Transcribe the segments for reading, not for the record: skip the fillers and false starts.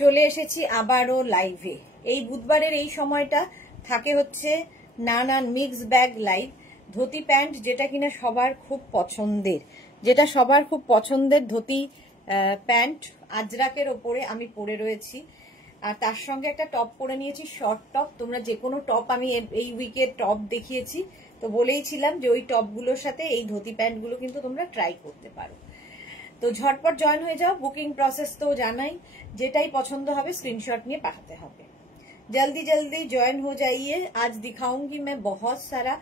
চলে এসেছি আবারও লাইভে। এই বুধবারের এই সময়টা থাকে হচ্ছে নানান mix bag live. Dhoti pant যেটা কিনা সবার খুব পছন্দের ধুতি প্যান্ট আজরাকের ওপরে আমি পরে রয়েছি। আর তার সঙ্গে একটা টপ পরে নিয়েছি, শর্ট টপ। তোমরা যে কোনো টপ, আমি এই উইকের টপ দেখিয়েছি, তো বলেইছিলাম যে ওই টপগুলোর সাথে এই ধুতি প্যান্টগুলো কিন্তু তোমরা ট্রাই করতে পারো। তো ঝটপট জয়েন হয়ে যাও। बुकिंग प्रोसेस तो জানাই, যেটাই পছন্দ হবে স্ক্রিনশট নিয়ে পাঠাতে হবে। जल्दी जल्दी ज्वाइन हो जाइए। आज दिखाऊंगी मैं बहुत सारा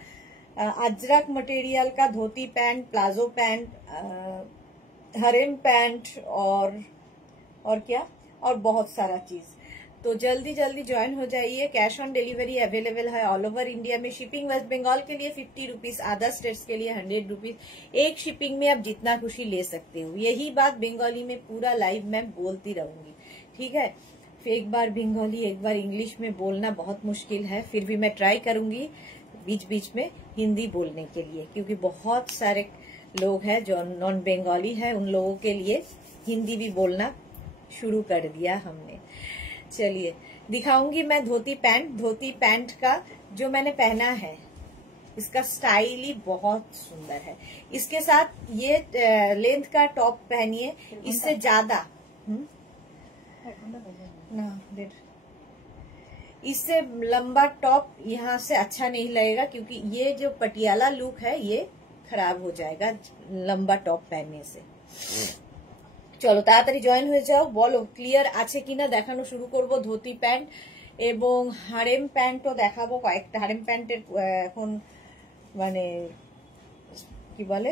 अजरक मटेरियल का धोती pant, palazzo pant, harem pant और क्या और बहुत सारा चीज। तो जल्दी जल्दी ज्वाइन हो जाइए। कैश ऑन डिलीवरी अवेलेबल है ऑल ओवर इंडिया में। शिपिंग वेस्ट बंगाल के लिए 50 रुपीज, अदर स्टेट्स के लिए 100 रुपीज। एक शिपिंग में आप जितना खुशी ले सकते हो। यही बात बंगाली में पूरा लाइव मैं बोलती रहूंगी, ठीक है। एक बार बंगाली एक बार इंग्लिश में बोलना बहुत मुश्किल है, फिर भी मैं ट्राई करूंगी बीच बीच में हिंदी बोलने के लिए, क्योंकि बहुत सारे लोग हैं जो नॉन बंगाली है, उन लोगों के लिए हिंदी भी बोलना शुरू कर दिया हमने। चलिए दिखाऊंगी मैं धोती पैंट। धोती पैंट का जो मैंने पहना है, इसका स्टाइल ही बहुत सुंदर है। इसके साथ ये लेंथ का टॉप पहनिए, इससे ज्यादा ना इससे लंबा टॉप यहाँ से अच्छा नहीं लगेगा, क्योंकि ये जो पटियाला लुक है ये खराब हो जाएगा लंबा टॉप पहनने से। চলো তাড়াতাড়ি জয়েন হয়ে যাও। বলো ক্লিয়ার আছে কিনা দেখানো শুরু করব। ধুতি প্যান্ট এবং হারেম প্যান্টও দেখাবো কয়েকটা। হারেম প্যান্টের এখন মানে কি বলে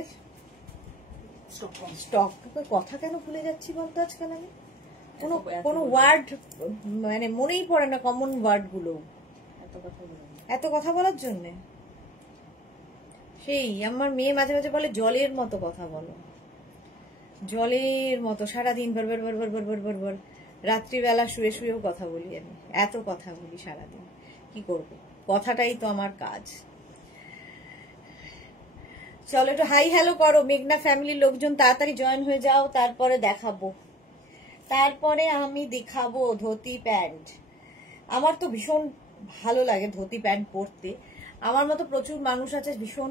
স্টক। কথা কেন ভুলে যাচ্ছি বলতো আজকাল আমি? কোনো ওয়ার্ড মানে মনেই পড়ে না, কমন ওয়ার্ড গুলো। এত কথা বলার জন্য সেই আমার মেয়ে মাঝে মাঝে বলে জলের মতো কথা বলো, জলের মতো সারাদিন বার বার বার বার বার বার বার বার। রাত্রিবেলা শুয়ে শুয়েও কথা বলি আমি, এত কথা বলি সারাদিন। কি করব, কথাটাই তো আমার কাজ। চলো একটু হাই হ্যালো করো। মেঘনা ফ্যামিলির লোকজন তাড়াতাড়ি জয়েন হয়ে যাও, তারপরে দেখাবো। তারপরে আমি দেখাবো ধুতি প্যান্ট। আমার তো ভীষণ ভালো লাগে ধুতি প্যান্ট পরতে। আমার মতো প্রচুর মানুষ আছে ভীষণ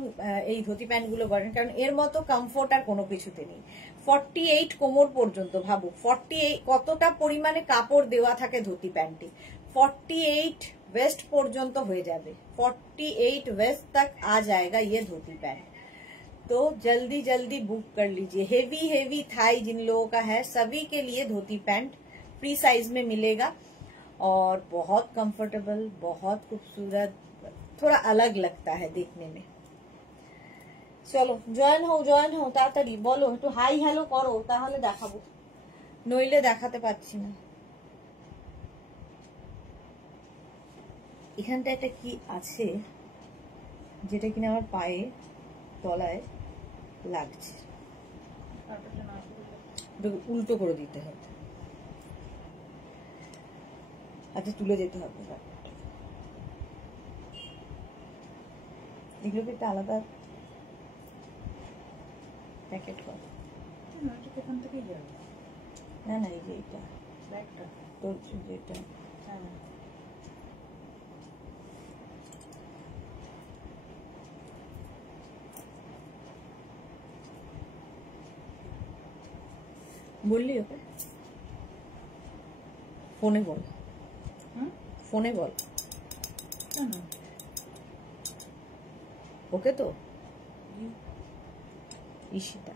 এই ধুতি প্যান্ট গুলো পরেন, কারণ এর মতো কমফোর্ট আর কোনো কিছুতে নেই। 48 কোমর পর্যন্ত, ভাবো 48 কতটা পরিমাণে কাপড় দেওয়া থাকে ধুতি প্যান্টে। 48 वेस्ट পর্যন্ত হয়ে যাবে। 48 वेस्ट तक आ जाएगा ये धोती पैंट। तो जल्दी जल्दी बुक कर लीजिए। हेवी हेवी थाई जिन लोगों का है सभी के लिए धोती पैंट फ्री साइज में मिलेगा और बहुत कंफर्टेबल, बहुत खूबसूरत, थोड़ा अलग लगता है देखने में। চলো জয়েন হও তাড়াতাড়ি। বলো একটু হাই হ্যালো করো, তাহলে দেখাবো, নইলে দেখাতে পাচ্ছি না। এখানটা একটা কি আছে যেটা কিনা আমার পায়ে তলায় লাগছে, উল্টো করে দিতে হবে। আচ্ছা তুলে যেতে হবে। এগুলো একটা আলাদা প্যাকেট কর এখান থেকেই যাবে। না না এই যে এটা ব্যাগটা তোর যেটা বললি ওকে ফোনে বল। ফোনে বল ওকে। তো ঈশিতা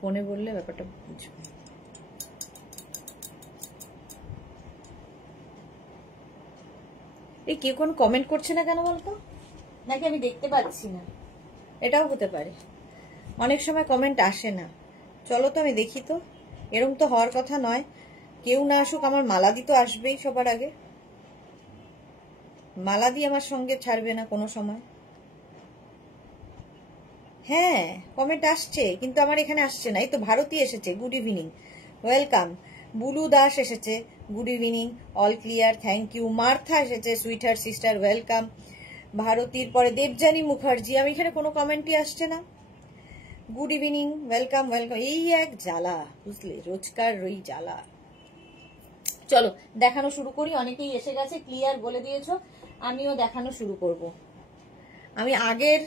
ফোনে বললে ব্যাপারটা বুঝবে। এই কে কোন কমেন্ট করছে না কেন বলতো? নাকি আমি দেখতে পাচ্ছি না? এটাও হতে পারে, অনেক সময় কমেন্ট আসে না। চলো তো আমি দেখি তো। এরকম তো হওয়ার কথা নয়। কেউ না আসুক, আমার মালাদি তো আসবেই সবার আগে। মালাদি আমার সঙ্গে ছাড়বে না কোনো সময়। হ্যাঁ কমেন্ট আসছে, কিন্তু আমার এখানে আসছে না। এই তো ভারতী এসেছে, good evening, welcome. Bulu Das এসেছে, good evening, all clear, thank you. Martha এসেছে, সুইট হার্ট সিস্টার, ওয়েলকাম। ভারতীর পরে দেবজানী মুখার্জি। আমি এখানে কোনো কমেন্টই আসছে না। Good evening, welcome welcome. এই এক জ্বালা বুঝলে, রোজকার ওই জ্বালা। চলো দেখানো শুরু করি, অনেকেই এসে গেছে, ক্লিয়ার বলে দিয়েছো, আমিও দেখানো শুরু করব। আমি আগের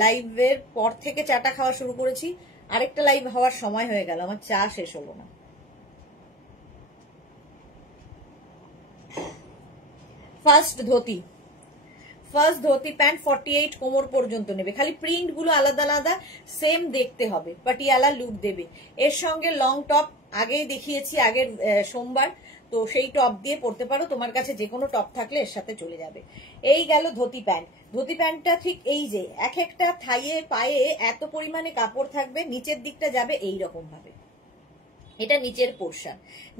লাইভের পর থেকে চাটা খাওয়া শুরু করেছি, আরেকটা লাইভ হওয়ার সময় হয়ে গেল, আমার চা শেষ হলো না। ফার্স্ট ধোতি প্যান্ট 48 কোমর পর্যন্ত নেবে, খালি প্রিন্ট গুলো আলাদা আলাদা, সেম দেখতে হবে, পাটিয়ালা লুক দেবে। এর সঙ্গে লং টপ আগেই দেখিয়েছি আগের সোমবার, তো সেই টপ দিয়ে পরতে পারো, তোমার কাছে যে কোনো টপ থাকলে এর সাথে চলে যাবে। এই গেল ধোতি প্যান্ট। ধোতি প্যান্টটা ঠিক এই যে এক একটা থাইয়ে পায়ে এত পরিমাণে কাপড় থাকবে, নিচের দিকটা যাবে এই রকম ভাবে, এটা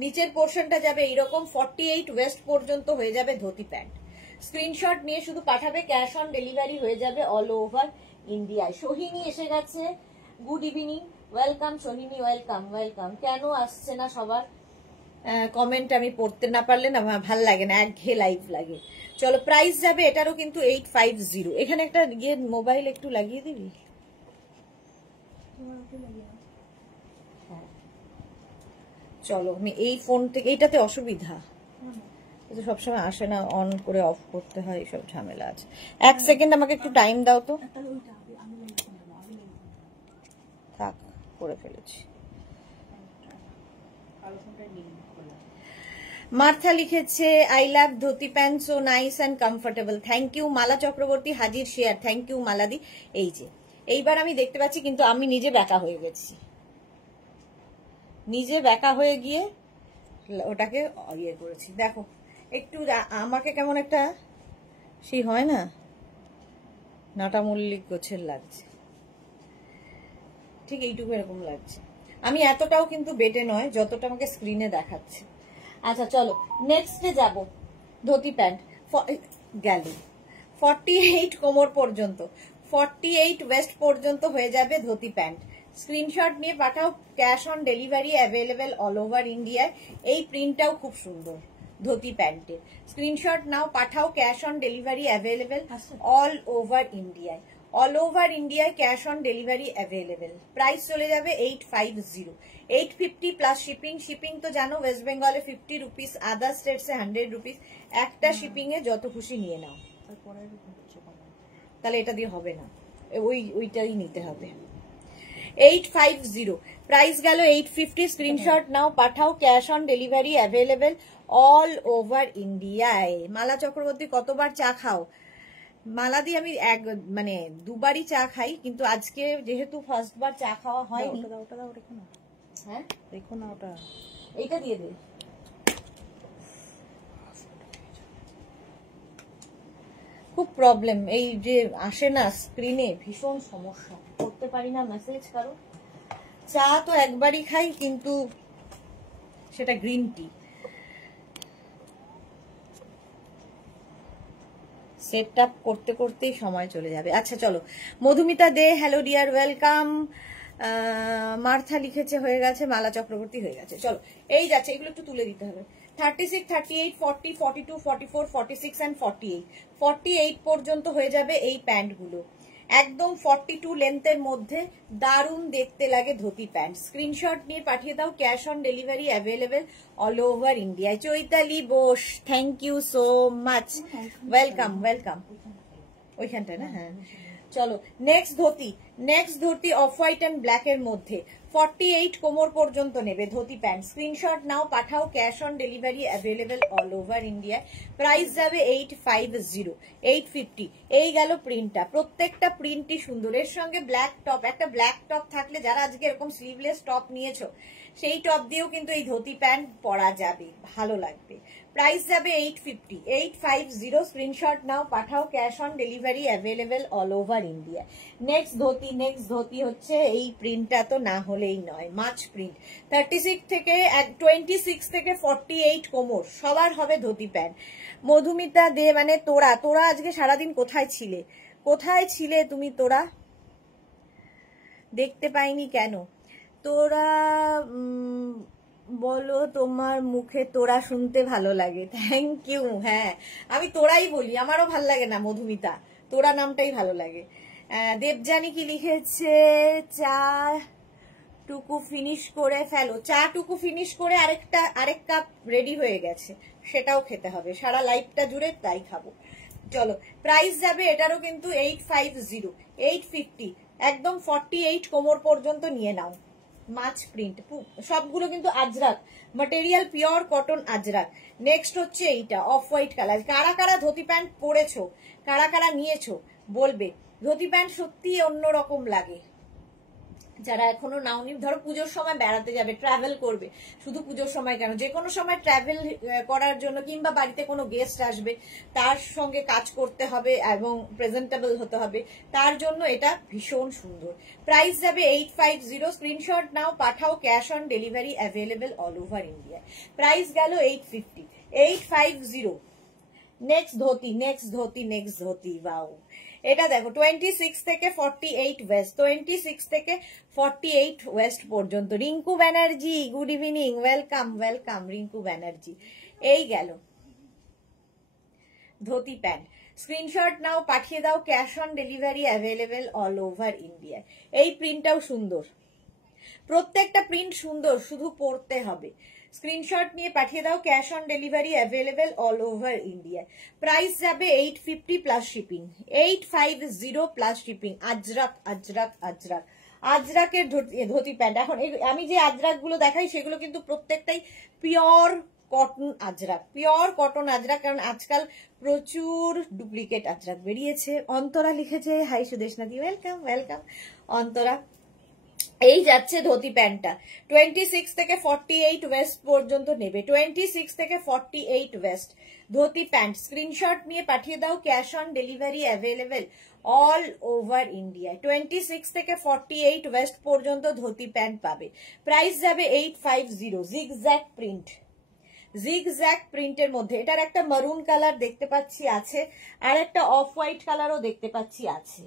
নিচের পোর্শনটা যাবে এইরকম। 48 ওয়েস্ট পর্যন্ত হয়ে যাবে ধোতি প্যান্ট। স্ক্রিনশট নিয়ে শুধু পাঠাবে, ক্যাশ অন ডেলিভারি হয়ে যাবে অল ওভার ইন্ডিয়ায়। সোহিনী এসে গেছে, good evening, welcome Sohini, welcome welcome. কেন আসছে না সবার কমেন্ট? আমি পড়তে না পারলে না ভাল লাগে না, একঘেয়ে লাইভ লাগে। চলো প্রাইস যাবে এটারও কিন্তু 850। এখানে একটা গিয়ে মোবাইল একটু লাগিয়ে দিবি। চলো আমি এই ফোন থেকে, এইটাতে অসুবিধা সবসময় আসে না, অন করে অফ করতে হয়, এইসব ঝামেলা আছে। এক সেকেন্ড আমাকে একটু টাইম দাও তো। থাক, করে ফেলেছি। মার্থা লিখেছে I love dhoti pant, so nice and comfortable, thank you. Mala Chakraborty হাজির শেয়ার, থ্যাংক ইউ মালাদি। এই যে এইবার আমি দেখতে পাচ্ছি, কিন্তু আমি নিজে ব্যাকা হয়ে গেছি, নিজে ব্যাকা হয়ে গিয়ে ওটাকে ইয়ে করেছি। দেখো একটু আমাকে কেমন একটা সেই হয় না, নাটা মল্লিক গোছের লাগছে, ঠিক এইটুকু এরকম লাগছে। আমি এতটাও কিন্তু বেটে নয় যতটা আমাকে স্ক্রিনে দেখাচ্ছে। আচ্ছা চলো নেক্সটে যাব। ধোতি প্যান্ট গেল 48 কোমর পর্যন্ত, 48 ওয়েস্ট পর্যন্ত হয়ে যাবে ধোতি প্যান্ট। স্ক্রিনশট নিয়ে পাঠাও, cash on delivery available all over ইন্ডিয়ায়। এই প্রিন্টটাও খুব সুন্দর ধোতি প্যান্টের, স্ক্রিনশট নাও, পাঠাও, cash on delivery available all over ইন্ডিয়ায়। অল ওভার ইন্ডিয়ায় cash on delivery available. Price চলে যাবে 850, 850 প্লাস শিপিং। শিপিং তো জানো ওয়েস্ট বেঙ্গলে 50 রুপিস, আদার স্টেটসে 100 রুপিস। একটা শিপিং এ যত খুশি নিয়ে নাও, তাহলে এটা দিয়ে হবে না, ওইটাই নিতে হবে। 850 প্রাইস গেল 850। স্ক্রিনশট নাও, পাঠাও, cash on delivery available all over ইন্ডিয়ায়। মালা চক্রবর্তী কতবার চা খাও? মালাদি আমি মানে দুবারই চা খাই, কিন্তু আজকে যেহেতু ফার্স্ট বার চা খাওয়া হয়নি। হ্যাঁ দেখো না, ওটা এইটা দিয়ে দে। খুব প্রবলেম এই যে আসে না স্ক্রিনে, ভীষণ সমস্যা, করতে পারি না মেসেজ কারো। চা তো একবারই খাই, কিন্তু সেটা গ্রিন টি। সেট আপ করতে করতেই সময় চলে যাবে। আচ্ছা চলো, মধুমিতা দে, হ্যালো ডিয়ার, ওয়েলকাম। মার্থা লিখেছে হয়ে গেছে, মালা চক্রবর্তী হয়ে গেছে। চলো এই যাচ্ছে, এগুলো একটু তুলে দিতে হবে। 36, 38, 40, 42, 44, 46 and 48, 48 পর্যন্ত হয়ে যাবে এই প্যান্টগুলো। একদম 42 লেন্থের মধ্যে দারুণ দেখতে লাগে ধোতি প্যান্ট। স্ক্রিনশট নিয়ে পাঠিয়ে দাও, cash on delivery available all over ইন্ডিয়ায়। Chaitali Bose, thank you so much, welcome welcome. ওইখানটায় না, হ্যাঁ। চলো next dhoti of white and black এর মধ্যে 48 কোমর পর্যন্ত নেবে ধোতি প্যান্ট। স্ক্রিনশট নাও, পাঠাও, cash on delivery available all over India. Price যাবে 850, 850। এই গেল প্রিন্টটা, প্রত্যেকটা প্রিন্টই সুন্দর। এর সঙ্গে ব্ল্যাক টপ, একটা ব্ল্যাক টপ থাকলে, যারা আজকে এরকম স্লিভলেস টপ নিয়েছো সেই টপ দিয়েও কিন্তু এই ধোতি প্যান্ট পরা যাবে, ভালো লাগবে। প্রাইস যাবে 850, 850। স্ক্রিনশট নাও, পাঠাও, cash on delivery available all over India. Next dhoti হচ্ছে এই প্রিন্টটা, তো না হলেই নয়, মাছ প্রিন্ট। 26 থেকে 48 কোমর সবার হবে ধোতি প্যান্ট। মধুমিতা দে, মানে তোরা আজকে সারাদিন কোথায় ছিলে তুমি? তোরা দেখতে পাইনি কেন? তোরা বলো, তোমার মুখে তোরা শুনতে ভালো লাগে, থ্যাংক ইউ। হ্যাঁ আমি তোরাই বলি, আমারও ভালো লাগে না মধুমিতা, তোরা নামটাই ভালো লাগে। দেবজানি কি লিখেছে, চা টুকু ফিনিশ করে ফেলো। চা টুকু ফিনিশ করে আরেক কাপ রেডি হয়ে গেছে, সেটাও খেতে হবে, সারা লাইফটা জুড়ে তাই খাবো। চলো, প্রাইস যাবে এটারও কিন্তু 850, 850, একদম 48 কোমর পর্যন্ত নিয়ে নাও। মাছ প্রিন্ট, সবগুলো কিন্তু Ajrak material, pure cotton Ajrak. Next হচ্ছে এইটা অফ হোয়াইট কালার। কারা কারা ধুতি প্যান্ট পরেছো, কারা কারা নিয়েছো বলবে। ধুতি প্যান্ট সত্যি অন্যরকম লাগে। যারা এখনো নাওনি, ধরো পুজোর সময় বেড়াতে যাবে, ট্রাভেল করবে, শুধু পুজোর সময় কেন, যে কোনো সময় ট্রাভেল করার জন্য, কিংবা বাড়িতে কোনো গেস্ট আসবে তার সঙ্গে কাজ করতে হবে এবং প্রেজেন্টেবল হতে হবে, তার জন্য এটা ভীষণ সুন্দর। প্রাইস যাবে 850, স্ক্রিনশট নাও, পাঠাও, cash on delivery available all over India. Price গেল 850, 850। Next dhoti, next dhoti, next dhoti, বাউ। এটা দেখো 26 থেকে 48 ওয়েস্ট, 26 থেকে 48 ওয়েস্ট পর্যন্ত। Rinku Banerjee, good evening, welcome welcome Rinku Banerjee. এই গেল ধোতি প্যান্ট। স্ক্রিনশট নাও, পাঠিয়ে দাও, cash on delivery available all over India. এই প্রিন্টটাও সুন্দর, প্রত্যেকটা প্রিন্ট সুন্দর, শুধু পড়তে হবে। স্ক্রিনশট নিয়ে পাঠিয়ে দাও, cash on delivery available all over India. Price যাবে 850 plus shipping, 850 plus shipping. Ajrak Ajrak Ajrak, আজরাকের ধুতি প্যান্ট। এখন আমি যে আজরাক গুলো দেখাই সেগুলো কিন্তু প্রত্যেকটাই pure cotton Ajrak, pure cotton Ajrak, কারণ আজকাল প্রচুর ডুপ্লিকেট আজরাক বেরিয়েছে। অন্তরা লিখেছে, হাই সুদেশনাদি, ওয়েলকাম ওয়েলকাম অন্তরা। এই যাচ্ছে ধুতি প্যান্টটা 26 থেকে 48 ওয়েস্ট পর্যন্ত নেবে, 26 থেকে 48 ওয়েস্ট ধুতি প্যান্ট। স্ক্রিনশট নিয়ে পাঠিয়ে দাও, cash on delivery available all over India. 26 থেকে 48 ওয়েস্ট পর্যন্ত ধুতি প্যান্ট পাবে। প্রাইস যাবে 850, জিগজ্যাগ প্রিন্ট, জিগজ্যাগ প্রিন্টের মধ্যে। এটার একটা মারুন কালার দেখতে পাচ্ছি আছে, আর একটা অফ হোয়াইট কালারও দেখতে পাচ্ছি আছে।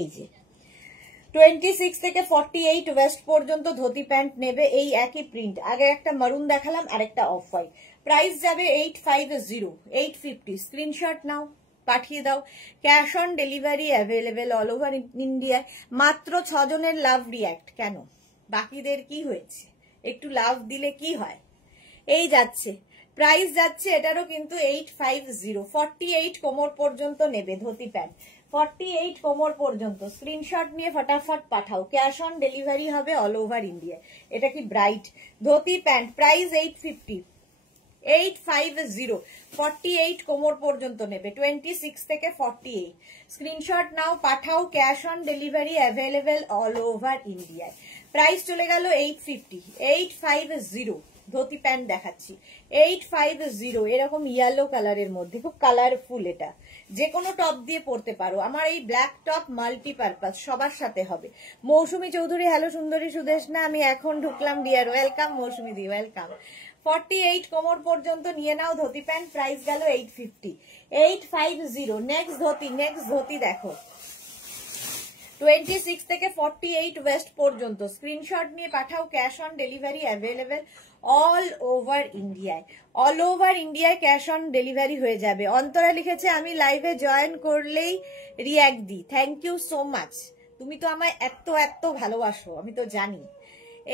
এই যে 26 থেকে 48 ওয়েস্ট পর্যন্ত ধুতি প্যান্ট নেবে, এই একই প্রিন্ট। আগে একটা মারুন দেখালাম, আর একটা অফ হোয়াইট। প্রাইস যাবে 850, 850। স্ক্রিনশট নাও, পাঠিয়ে দাও, cash on delivery available all over India. মাত্র 6 জনের লাভ রিয়াক্ট, কেন বাকিদের কি হয়েছে, একটু লাভ দিলে কি হয়। এই যাচ্ছে, প্রাইস যাচ্ছে এটারও কিন্তু 850, 48 কোমর পর্যন্ত নেবে ধুতি প্যান্ট, 48 কোমর পর্যন্ত। স্ক্রিনশট নিয়ে ফটাফট পাঠাও, ক্যাশ অন ডেলিভারি হবে অল ওভার ইন্ডিয়া। এটা কি ব্রাইট ধুতি প্যান্ট, প্রাইস 850, 850, 48 কোমর পর্যন্ত নেবে, 26 থেকে 48। স্ক্রিনশট নাও, পাঠাও, cash on delivery available all over ইন্ডিয়ায়। প্রাইস চলে গেল 850, 850 ধুতি প্যান্ট দেখাচ্ছি, 850। এরকম ইয়েলো কালারের মধ্যে, খুব কালারফুল। এটা যে কোনো টপ দিয়ে পরতে পারো। আমার এই ব্ল্যাক টপ মাল্টিপারপাস, সবার সাথে হবে। মৌসুমী চৌধুরী, হ্যালো সুন্দরী সুদেশনা, আমি এখন ঢুকলাম ডিয়ার, ওয়েলকাম মৌসুমী দি, ওয়েলকাম। 48 কোমর পর্যন্ত নিয়ে নাও ধুতি প্যান্ট। প্রাইস গেল 850, 850। নেক্সট ধুতি, নেক্সট ধুতি দেখো 26 থেকে 48 ওয়েস্ট পর্যন্ত। স্ক্রিনশট নিয়ে পাঠাও, cash on delivery available all over ইন্ডিয়ায়, অল ওভার ইন্ডিয়ায় ক্যাশ অন ডেলিভারি হয়ে যাবে। অন্তরা লিখেছে, আমি লাইভে জয়েন করলেই রিয়াক্ট দিই। থ্যাংক ইউ সো মাচ, তুমি তো আমায় এত এত ভালোবাসো, আমি তো জানি,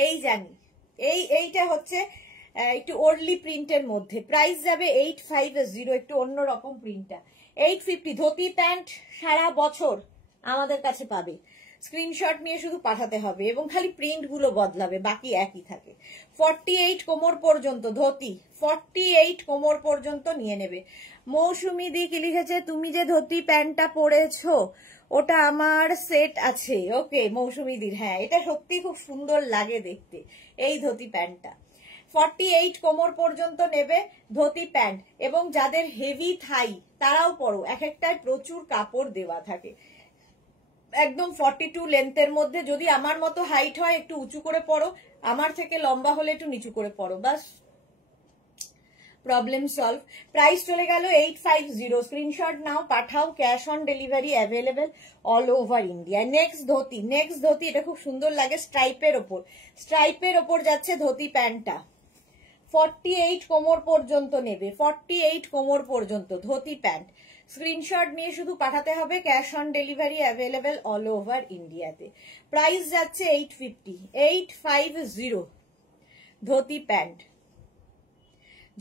এই জানি। এইটা হচ্ছে একটু ওর্লি প্রিন্টের মধ্যে। প্রাইস যাবে 850, একটু অন্যরকম প্রিন্টটা। 850 ধুতি প্যান্ট সারা বছর আমাদের কাছে পাবে। স্ক্রিনশট নিয়ে শুধু পাঠাতে হবে এবং খালি প্রিন্ট গুলো বদলাবে, বাকি একই থাকে। 48 কোমর পর্যন্ত ধুতি, 48 কোমর পর্যন্ত নিয়ে নেবে। মৌসুমী দি কি লিখেছে, তুমি যে ধুতি প্যান্টটা পরেছো ওটা আমার সেট আছে। ওকে মৌসুমী দির, হ্যাঁ এটা সত্যি খুব সুন্দর লাগে দেখতে এই ধুতি প্যান্টটা। 48 কোমর পর্যন্ত নেবে ধুতি প্যান্ট, এবং যাদের হেভি থাই তারাও পরো, এক একটায় প্রচুর কাপড় দেওয়া থাকে। একদম 42 লেন্থের মধ্যে। যদি আমার মতো হাইট হয় একটু উঁচু করে পরো, আমার থেকে লম্বা হলে একটু নিচু করে পরো, বাস প্রবলেম সলভ। প্রাইস চলে গেল 850। স্ক্রিনশট নাও, পাঠাও, cash on delivery available all over India. Next dhoti, next dhoti, এটা খুব সুন্দর লাগে, স্ট্রাইপের ওপর, স্ট্রাইপের ওপর যাচ্ছে ধুতি প্যান্টটা। 48 কোমর পর্যন্ত নেবে, 48 কোমর পর্যন্ত ধুতি প্যান্ট। স্ক্রিনশট নিয়ে শুধু পাঠাতে হবে, cash on delivery available all over ইন্ডিয়াতে। প্রাইস যাচ্ছে 850, 850 ধুতি প্যান্ট।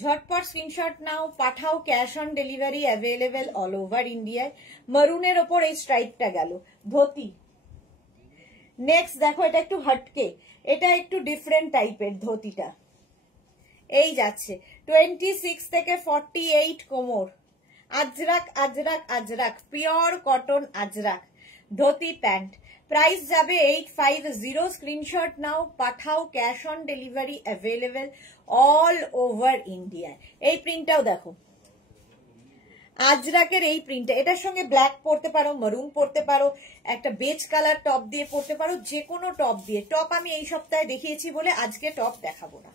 ঝটপট স্ক্রিনশট নাও, পাঠাও, cash on delivery available all over ইন্ডিয়ায়। মারুনের ওপর এই স্ট্রাইপটা গেল ধুতি। নেক্সট দেখো, এটা একটু হটকে, এটা একটু ডিফারেন্ট টাইপের ধুতিটা। এই যাচ্ছে 26 থেকে 48 কোমর, Ajrak Ajrak Ajrak, pure cotton Ajrak dhoti pant. Price যাবে 850, স্ক্রিনশট নাও, পাঠাও, cash on delivery available all over ইন্ডিয়ায়। এই প্রিন্টটাও দেখো, আজরাকের এই প্রিন্টটা, এটার সঙ্গে ব্ল্যাক পরতে পারো, মারুন পরতে পারো, একটা বেজ কালার টপ দিয়ে পরতে পারো, যে কোনো টপ দিয়ে। টপ আমি এই সপ্তাহে দেখিয়েছি বলে আজকে টপ দেখাবো না।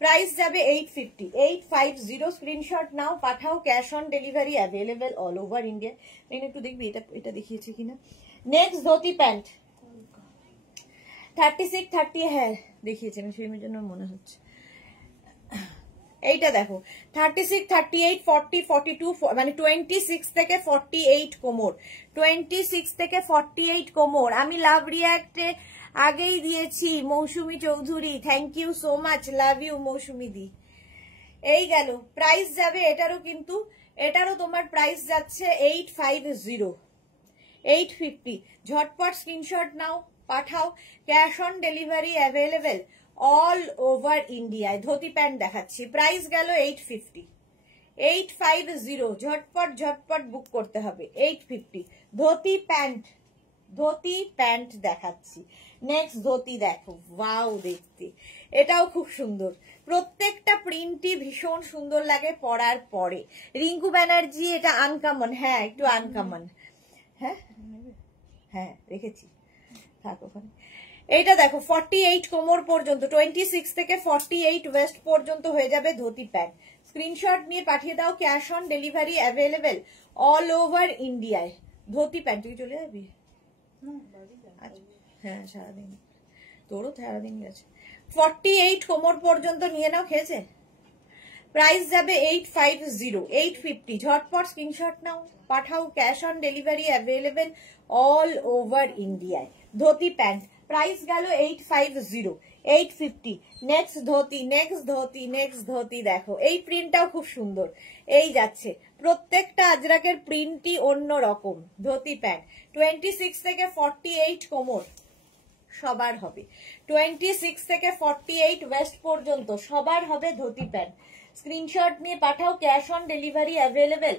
প্রাইস যাবে 850, 850, স্ক্রিনশট নাও, পাঠাও, cash on delivery available all over India. একটু দেখবি এটা দেখিয়েছি কিনা। নেক্সট ধুতি প্যান্ট 36, 30, হ্যাঁ দেখিয়েছি আমি, সেই জন্য মনে হচ্ছে। এইটা দেখো 36, 38, 40, 42, মানে 26 থেকে 48 কোমর, 26 থেকে 48 কোমর। আমি লাভ রিয়াক্টে আগেই দিয়েছি, Mousumi Chowdhury, thank you so much, love you Mousumi দি। এই গেল। প্রাইস যাবে এটারও, কিন্তু এটারও তোমার প্রাইস যাচ্ছে 850, 850। ঝটপট স্ক্রিনশট নাও, পাঠাও, cash on delivery available all over ইন্ডিয়ায়। ধুতি প্যান্ট দেখাচ্ছি, প্রাইস গেল 850, 850, ঝটপট ঝটপট বুক করতে হবে। 850 ধুতি প্যান্ট, ধুতি প্যান্ট দেখাচ্ছি। নেক্সট ধুতি দেখো, ওয়াও দেখতে, এটাও খুব সুন্দর। প্রত্যেকটা প্রিন্টই ভীষণ সুন্দর লাগে পরার পরে। রিঙ্কু ব্যানার্জি, এটা আনকমন, হ্যাঁ একটু আনকমন, হ্যাঁ হ্যাঁ রেখেছি, থাক ওখানে। এইটা দেখো 48 কোমর পর্যন্ত, 26 থেকে 48 ওয়েস্ট পর্যন্ত হয়ে যাবে ধুতি প্যান্ট। স্ক্রিনশট নিয়ে পাঠিয়ে দাও, cash on delivery available all over ইন্ডিয়ায়। ধুতি প্যান্ট, তুই চলে যাবি? হ্যাঁ সারাদিন, তোরও সারাদিন গেছে। 48 কোমর পর্যন্ত নিয়ে নাও, খেয়েছে। প্রাইস যাবে 850, 850, ঝটপট স্ক্রিনশট নাও, পাঠাও, cash on delivery available all over ইন্ডিয়ায়। ধুতি প্যান্ট প্রাইস গেল 850, 850। Next dhoti, next dhoti, next dhoti দেখো, এই প্রিন্টটাও খুব সুন্দর। এই যাচ্ছে, প্রত্যেকটা আজরাকের প্রিন্টই অন্য রকম। ধুতি প্যান্ট 26 থেকে 48 কোমর সবার হবে, 26 থেকে 48 ওয়েস্ট পর্যন্ত সবার হবে ধুতি প্যান্ট। স্ক্রিনশট নিয়ে পাঠাও, cash on delivery available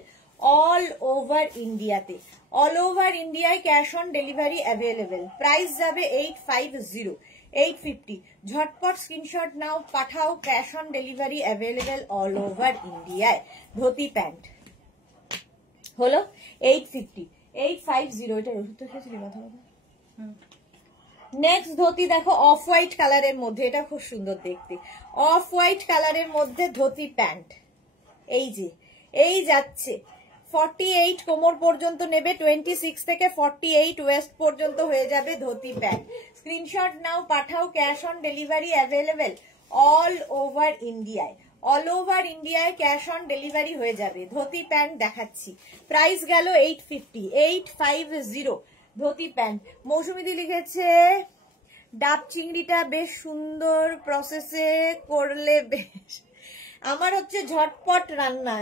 all over ইন্ডিয়াতে। অল ওভার ইন্ডিয়ায় cash on delivery available. Price যাবে 850, 850। ঝটপট স্ক্রিনশট নাও, পাঠাও, cash on delivery available all over ইন্ডিয়ায়। ধুতি প্যান্ট হলো 850, 850। এটা ওষুধ তো খেয়েছিলি মাথা ব্যথা? নেক্সট ধুতি দেখো, অফ হোয়াইট কালারের মধ্যে, এটা খুব সুন্দর দেখতে। অফ হোয়াইট কালারের মধ্যে ধুতি প্যান্ট, এই যে এই যাচ্ছে 48 কোমর পর্যন্ত নেবে, 26 থেকে 48 ওয়েস্ট পর্যন্ত হয়ে যাবে ধুতি প্যান্ট। স্ক্রিনশট নাও, পাঠাও, cash on delivery available all over ইন্ডিয়ায়। অল ওভার ইন্ডিয়ায় ক্যাশ অন ডেলিভারি হয়ে যাবে। ধুতি প্যান্ট দেখাচ্ছি, প্রাইস গেল 850, 850 ধুতি প্যান্ট। মৌসুমীদি লিখেছে ডাব চিংড়িটা বেশ সুন্দর প্রসেসে করলে বেশ। আমার হচ্ছে ঝটপট রান্না,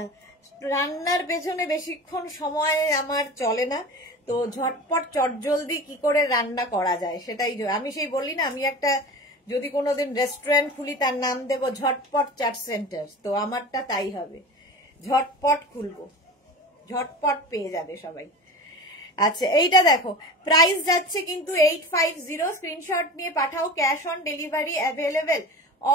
রান্নার পেছনে বেশিক্ষণ সময় আমার চলে না, তো ঝটপট চটজলদি কি করে রান্না করা যায় সেটাই। আমি সেই বলি না, আমি একটা যদি কোনোদিন রেস্টুরেন্ট খুলি তার নাম দেব ঝটপট চাট সেন্টার, তো আমারটা তাই হবে, ঝটপট খুলবো, ঝটপট পেয়ে যাবে সবাই। আচ্ছা এইটা দেখো, প্রাইস যাচ্ছে কিন্তু 850, স্ক্রিনশট নিয়ে পাঠাও, cash on delivery available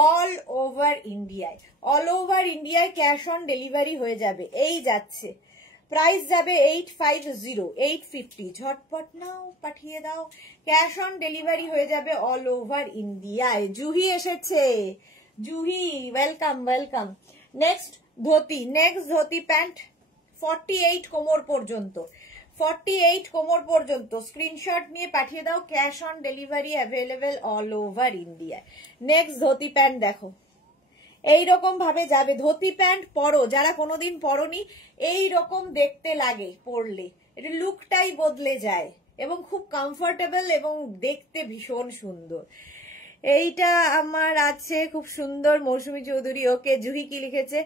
all over ইন্ডিয়ায়। অল ওভার ইন্ডিয়ায় ক্যাশ অন ডেলিভারি হয়ে যাবে। এই যাচ্ছে, প্রাইস যাবে 850, 850। ঝটপট নাও, পাঠিয়ে দাও, ক্যাশ অন ডেলিভারি হয়ে যাবে অল ওভার ইন্ডিয়ায়। জুহি এসেছে, Juhi welcome welcome. Next dhoti, next dhoti pant 48 কোমর পর্যন্ত, 48 কোমর পর্যন্ত স্ক্রিনশট নিয়ে পাঠিয়ে দাও, cash on delivery available all over India. Next dhoti pant দেখো, এইরকম ভাবে যাবে। ধুতি প্যান্ট পরো, যারা কোনোদিন পরনি, এইরকম দেখতে লাগে পরলে, এটা লুকটাই বদলে যায় এবং খুব কমফোর্টেবল এবং দেখতে ভীষণ সুন্দর। এইটা আমার আছে খুব সুন্দর, মৌসুমী চৌধুরী। ওকে, জুহি কি লিখেছে?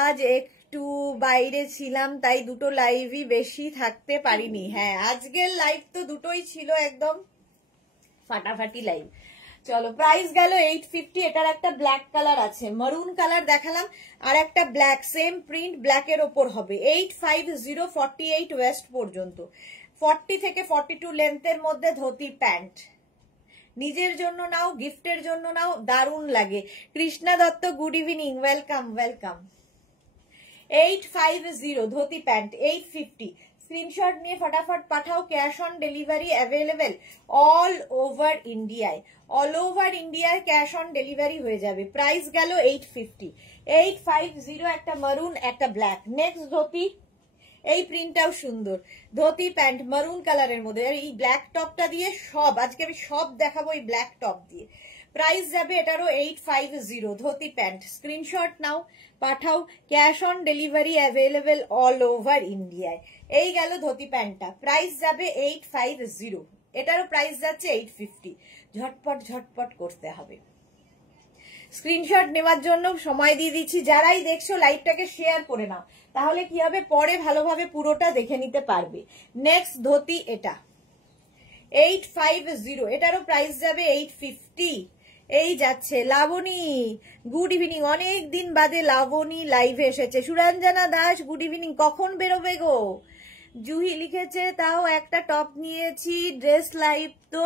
আজ একটু বাইরে ছিলাম তাই দুটো লাইভই বেশি থাকতে পারিনি। হ্যাঁ, আজকের লাইভ তো দুটোই ছিল একদম ফাটাফাটি লাইভ। চলো, প্রাইস গেল 850। এটার একটা ব্ল্যাক কালার আছে, মারুন কালার দেখালাম, আর একটা ব্ল্যাক, সেম প্রিন্ট ব্ল্যাকের ওপর হবে। 850, 48 ওয়েস্ট পর্যন্ত, 40 থেকে 42 লেন্থের মধ্যে ধুতি প্যান্ট। নিজের জন্য নাও, গিফটের জন্য নাও, দারুণ লাগে। Krishna Dutta, good evening, welcome welcome. 850 dhoti pant, 850। Screenshot নিয়ে ফটাফট পাঠাও। Cash on delivery available all over ইন্ডিয়ায়, অল ওভার ইন্ডিয়ায় ক্যাশ অন ডেলিভারি হয়ে যাবে। প্রাইস গেল 850। 850, একটা মারুন, একটা ব্ল্যাক। নেক্সট ধুতি, এই প্রিন্টটাও সুন্দর, ধুতি প্যান্ট মারুন কালারের মধ্যে, আর এই ব্ল্যাক টপটা দিয়ে সব, আজকে আমি সব দেখাবো এই ব্ল্যাক টপ দিয়ে। প্রাইস যাবে এটারও 850 ধুতি প্যান্ট। স্ক্রিনশট নাও, পাঠাও। Cash on delivery available all over ইন্ডিয়ায়। এই গেল ধুতি প্যান্টটা, প্রাইস যাবে 850। এটারও প্রাইস যাচ্ছে 850। ঝটপট ঝটপট করতে হবে। স্ক্রিনশট নেওয়ার জন্য সময় দিয়ে দিচ্ছি। যারাই দেখছো লাইভটাকে শেয়ার করে নাও, তাহলে কি হবে, পরে ভালোভাবে পুরোটা দেখে নিতে পারবে। নেক্সট ধুতি, এটা 850, এটারও প্রাইস যাবে 850। এই যাচ্ছে লাবণী, গুড ইভিনিং। অনেক দিন বাদে লাবণী লাইভে এসেছে। Suranjana Das, good evening. কখন বেরোবে গো? জুহি লিখেছে, তাও একটা টপ নিয়েছি, ড্রেস লাইভ তো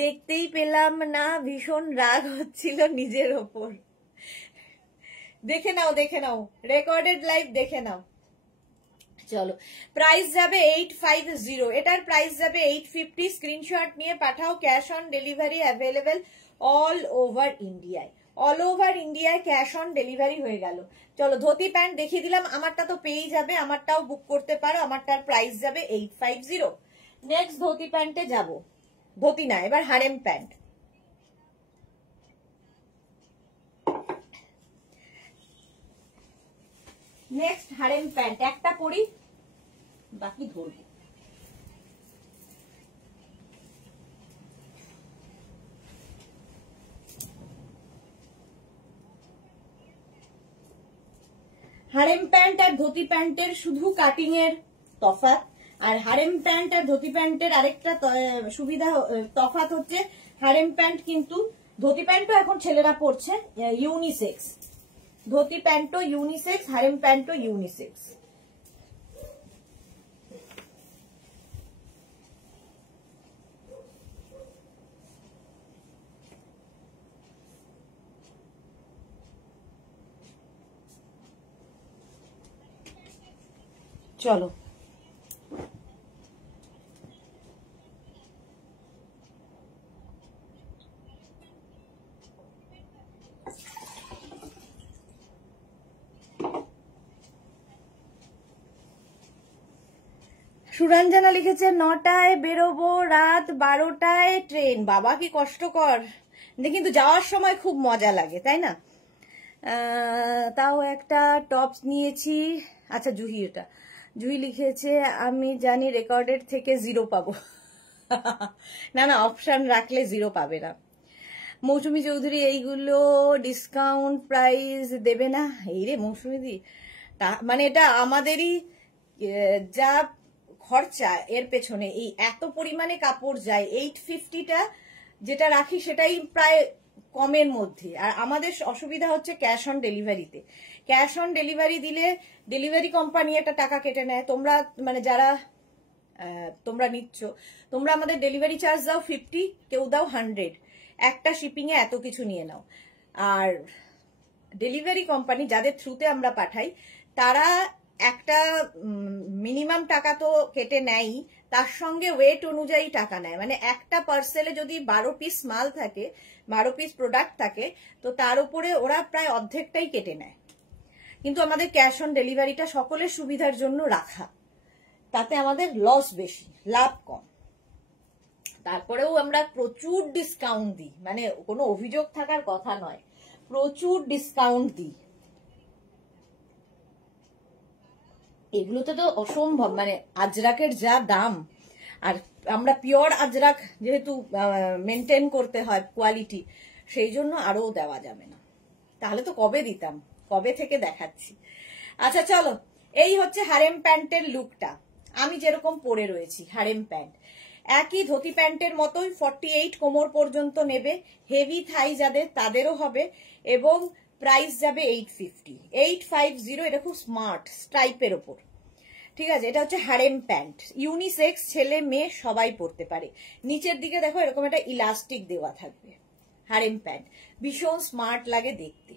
দেখতেই পেলাম না, ভীষণ রাগ হচ্ছিল নিজের ওপর। দেখে নাও, দেখে নাও, রেকর্ডেড লাইভ দেখে নাও। চলো, প্রাইস যাবে 850, এটার প্রাইস যাবে 850। স্ক্রিনশট নিয়ে পাঠাও। Cash on delivery available all over ইন্ডিয়ায়, অল ওভার ইন্ডিয়ায় ক্যাশ অন ডেলিভারি হয়ে গেল। চলো, ধুতি প্যান্ট দেখিয়ে দিলাম, আমারটা তো পেয়েই যাবে, আমারটাও বুক করতে পারো, আমারটার প্রাইস যাবে 850। নেক্সট ধুতি প্যান্টে যাব, ধুতি না, এবার harem pant. Next harem pant, একটা পরি, বাকি ধরবো। হারেম প্যান্ট আর ধুতি প্যান্টের শুধু কাটিং এর তফাৎ, আর হারেম প্যান্ট আর ধুতি প্যান্টের আরেকটা সুবিধা তফাৎ হচ্ছে, হারেম প্যান্ট কিন্তু, ধুতি প্যান্টও এখন ছেলেরা পরছে ইউনিসেক্স, ধুতি প্যান্টও ইউনিসেক্স, হারেম প্যান্টও ইউনিসেক্স। চলো, সুরঞ্জনা লিখেছে 9টায় বেরোবো, রাত 12টায় ট্রেন। বাবা কি কষ্টকর, কিন্তু যাওয়ার সময় খুব মজা লাগে, তাই না? তাও একটা টপস নিয়েছি। আচ্ছা, জুহি, এটা জুহি লিখেছে, আমি জানি রেকর্ডেড থেকে 0 পাবো। না না, অপশন রাখলে 0 পাবে না। মৌসুমী চৌধুরী, এইগুলো ডিসকাউন্ট প্রাইস দেবে না? এই রে মৌসুমী দি, মানে এটা আমাদেরই যা খরচা এর পেছনে, এই এত পরিমাণে কাপড় যায়, 850টা যেটা রাখি সেটাই প্রায় কমের মধ্যে। আর আমাদের অসুবিধা হচ্ছে ক্যাশ অন ডেলিভারিতে। ক্যাশ অন ডেলিভারি দিলে ডেলিভারি কোম্পানি একটা টাকা কেটে নেয়। তোমরা মানে যারা তোমরা নিচ্ছ, তোমরা আমাদের ডেলিভারি চার্জ দাও 50, কেউ দাও 100, একটা শিপিং এ এত কিছু নিয়ে নাও। আর ডেলিভারি কোম্পানি যাদের থ্রুতে আমরা পাঠাই, তারা একটা মিনিমাম টাকা তো কেটে নেয়, তার সঙ্গে ওয়েট অনুযায়ী টাকা নেয়। মানে একটা পার্সেলে যদি 12 পিস মাল থাকে, 12 পিস প্রোডাক্ট থাকে, তো তার উপরে ওরা প্রায় অর্ধেকটাই কেটে নেয়। কিন্তু আমাদের ক্যাশ অন ডেলিভারিটা সকলের সুবিধার জন্য রাখা, তাতে আমাদের লস বেশি, লাভ কম। তারপরেও আমরা প্রচুর ডিসকাউন্ট দিই, মানে কোনো অভিযোগ থাকার কথা নয়। প্রচুর ডিসকাউন্ট দিই। এগুলোতে তো অসম্ভব, মানে আজরাকের যা দাম, আর আমরা পিওর আজরাক যেহেতু মেনটেন করতে হয় কোয়ালিটি, সেই জন্য আরো দেওয়া যাবে না। তাহলে তো কবে দিতাম, কবে থেকে দেখাচ্ছি। আচ্ছা চলো, এই হচ্ছে হারেম প্যান্টের লুকটা। আমি যেরকম পরে রয়েছি হারেম প্যান্ট, একই ধুতি প্যান্টের মতোই 48 কোমর পর্যন্ত নেবে, হেভি থাই যাদের তাদেরও হবে, এবং প্রাইস যাবে 850। এটা খুব স্মার্ট স্ট্রাইপের ওপর, ঠিক আছে। এটা হচ্ছে হারেম প্যান্ট, ইউনিসেক্স, ছেলে মেয়ে সবাই পরতে পারে। নিচের দিকে দেখো এরকম একটা ইলাস্টিক দেওয়া থাকবে। হারেম প্যান্ট ভীষণ স্মার্ট লাগে দেখতে।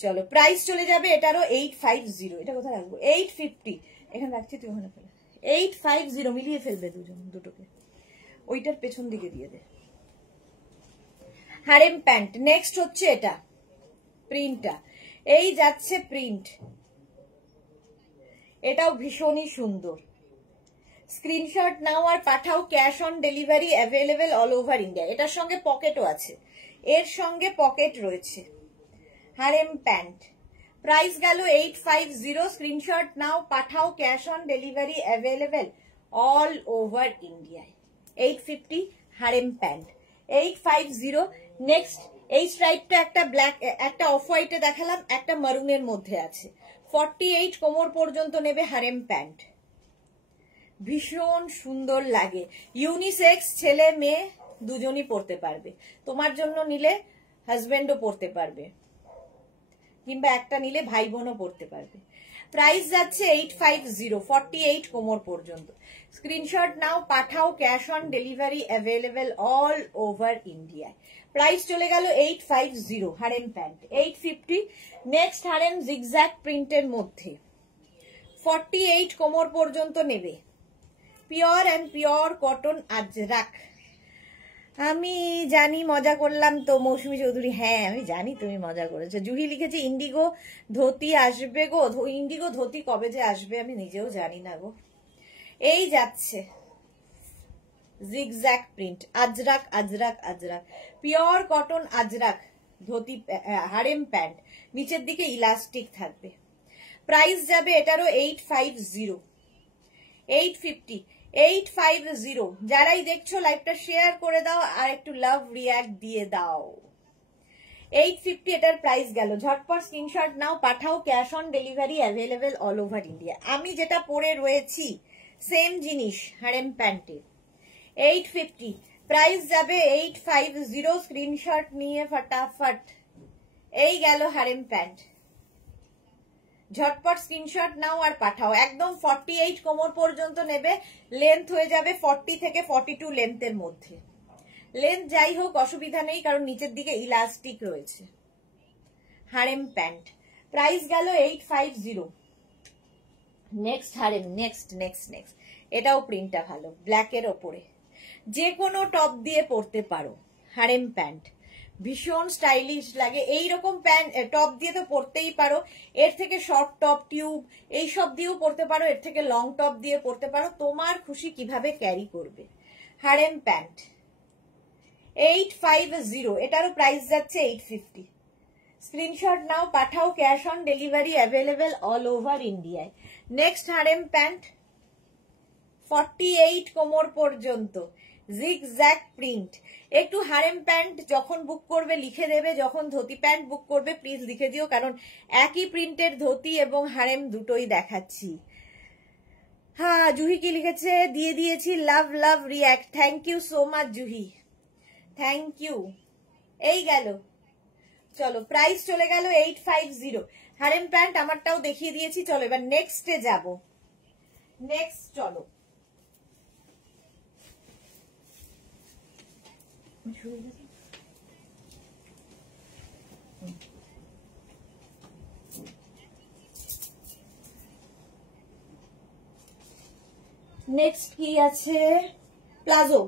চলো প্রাইস চলে যাবে এটারও 850। এটা কোথায় রাখবো? 850 এখানে রাখছি, তুই ওখানে ফেলে 850, মিলিয়ে ফেলবে দুটোকে, ওইটার পেছন দিকে দিয়ে দে। Harem pant. নেক্সট হচ্ছে এটা প্রিন্টটা, এই যাচ্ছে প্রিন্ট, এটাও ভীষণই সুন্দর। স্ক্রিনশট নাও আর পাঠাও, cash on delivery available all over India. এটার সঙ্গে পকেটও আছে, এর সঙ্গে পকেট রয়েছে। হারেম প্যান্ট, প্রাইস গেল 850। স্ক্রিনশট নাও পাঠাও, cash on delivery available all over ইন্ডিয়ায়। 850 হারেম প্যান্ট, 850। নেক্সট এই স্ট্রাইপটা একটা ব্ল্যাক, একটা অফ হোয়াইটে দেখালাম, একটা মারুনের মধ্যে আছে। 48 কোমর পর্যন্ত নেবে হারেম প্যান্ট, ভীষণ সুন্দর লাগে। ইউনিসেক্স, ছেলে মেয়ে দুজনই পরতে পারবে। তোমার জন্য নিলে হাজবেন্ডও পরতে পারবে, কিংবা একটা নিলে ভাই বোনও পরতে পারবে। প্রাইস যাচ্ছে 850, 48 কোমর পর্যন্ত। স্ক্রিনশট নাও পাঠাও, cash on delivery available all over ইন্ডিয়ায়। প্রাইস চলে গেল 850 harem pant, 850। Next harem zigzag প্রিন্টের মধ্যে 48 কোমর পর্যন্ত নেবে, pure and pure cotton Ajrak. আমি জানি মজা করলাম তো মৌসুমী চৌধুরী, হ্যাঁ আমি জানি তুমি মজা করেছো। জুহি লিখেছে ইন্ডিগো ধুতি আসবে গো, ইন্ডিগো ধুতি কবে যে আসবে আমি নিজেও জানি না গো। এই যাচ্ছে zigzag print, Ajrak Ajrak Ajrak, pure cotton Ajrak dhoti, harem pant, নিচের দিকে ইলাস্টিক থাকবে। প্রাইস যাবে এটারও 850, 850, 850। যারাই দেখছো লাইভটা শেয়ার করে দাও আর একটু লাভ রিয়াক্ট দিয়ে দাও। 850 এটার প্রাইস গেল। ঝটপট স্ক্রিনশট নাও পাঠাও, cash on delivery available all over India. আমি যেটা পরে রয়েছি সেম জিনিস হারেম প্যান্টে, 850। প্রাইস যাবে 850। স্ক্রিনশট নিয়ে ফটাফট, এই গেল হারেম প্যান্ট। ঝটপট স্ক্রিনশট নাও আর পাঠাও। একদম 48 কোমর পর্যন্ত নেবে, লেন্থ হয়ে যাবে 40 থেকে 42 লেন্থের মধ্যে। লেন্থ যাই হোক অসুবিধা নেই, কারণ নিচের দিকে ইলাস্টিক রয়েছে। হারেম প্যান্ট, প্রাইস গেল 850। Next harem, next next next এটাও প্রিন্টটা ভালো, ব্ল্যাকের ওপরে যে কোনো টপ দিয়ে পরতে পারো। হারেম প্যান্ট ভীষণ স্টাইলিশ লাগে। এইরকম প্যান্ট টপ দিয়ে তো পরতেই পারো, এর থেকে শর্ট টপ, টিউব এইসব দিয়েও পরতে পারো, এর থেকে লং টপ দিয়ে পরতে পারো, তোমার খুশি কিভাবে ক্যারি করবে। হারেম প্যান্ট 850, এটারও প্রাইস যাচ্ছে 850। স্ক্রিনশট নাও পাঠাও, cash on delivery available all over ইন্ডিয়ায়। নেক্সট হারেম প্যান্ট 48 কোমর পর্যন্ত, জিগজ্যাগ প্রিন্ট। একটু হারেম প্যান্ট যখন বুক করবে লিখে দেবে, যখন ধুতি প্যান্ট বুক করবে প্লিজ লিখে দিও, কারণ একই প্রিন্টের ধুতি এবং হারেম দুটোই দেখাচ্ছি। হ্যাঁ জুহি কি লিখেছে, দিয়ে দিয়েছি love love react. Thank you so much Juhi, thank you. এই গেল, চলো প্রাইস চলে গেল 850 হারেম প্যান্ট। আমারটাও দেখিয়ে দিয়েছি, চলো এবার নেক্সটে যাব। নেক্সট চলো, নেক্সট কি আছে, প্লাজো।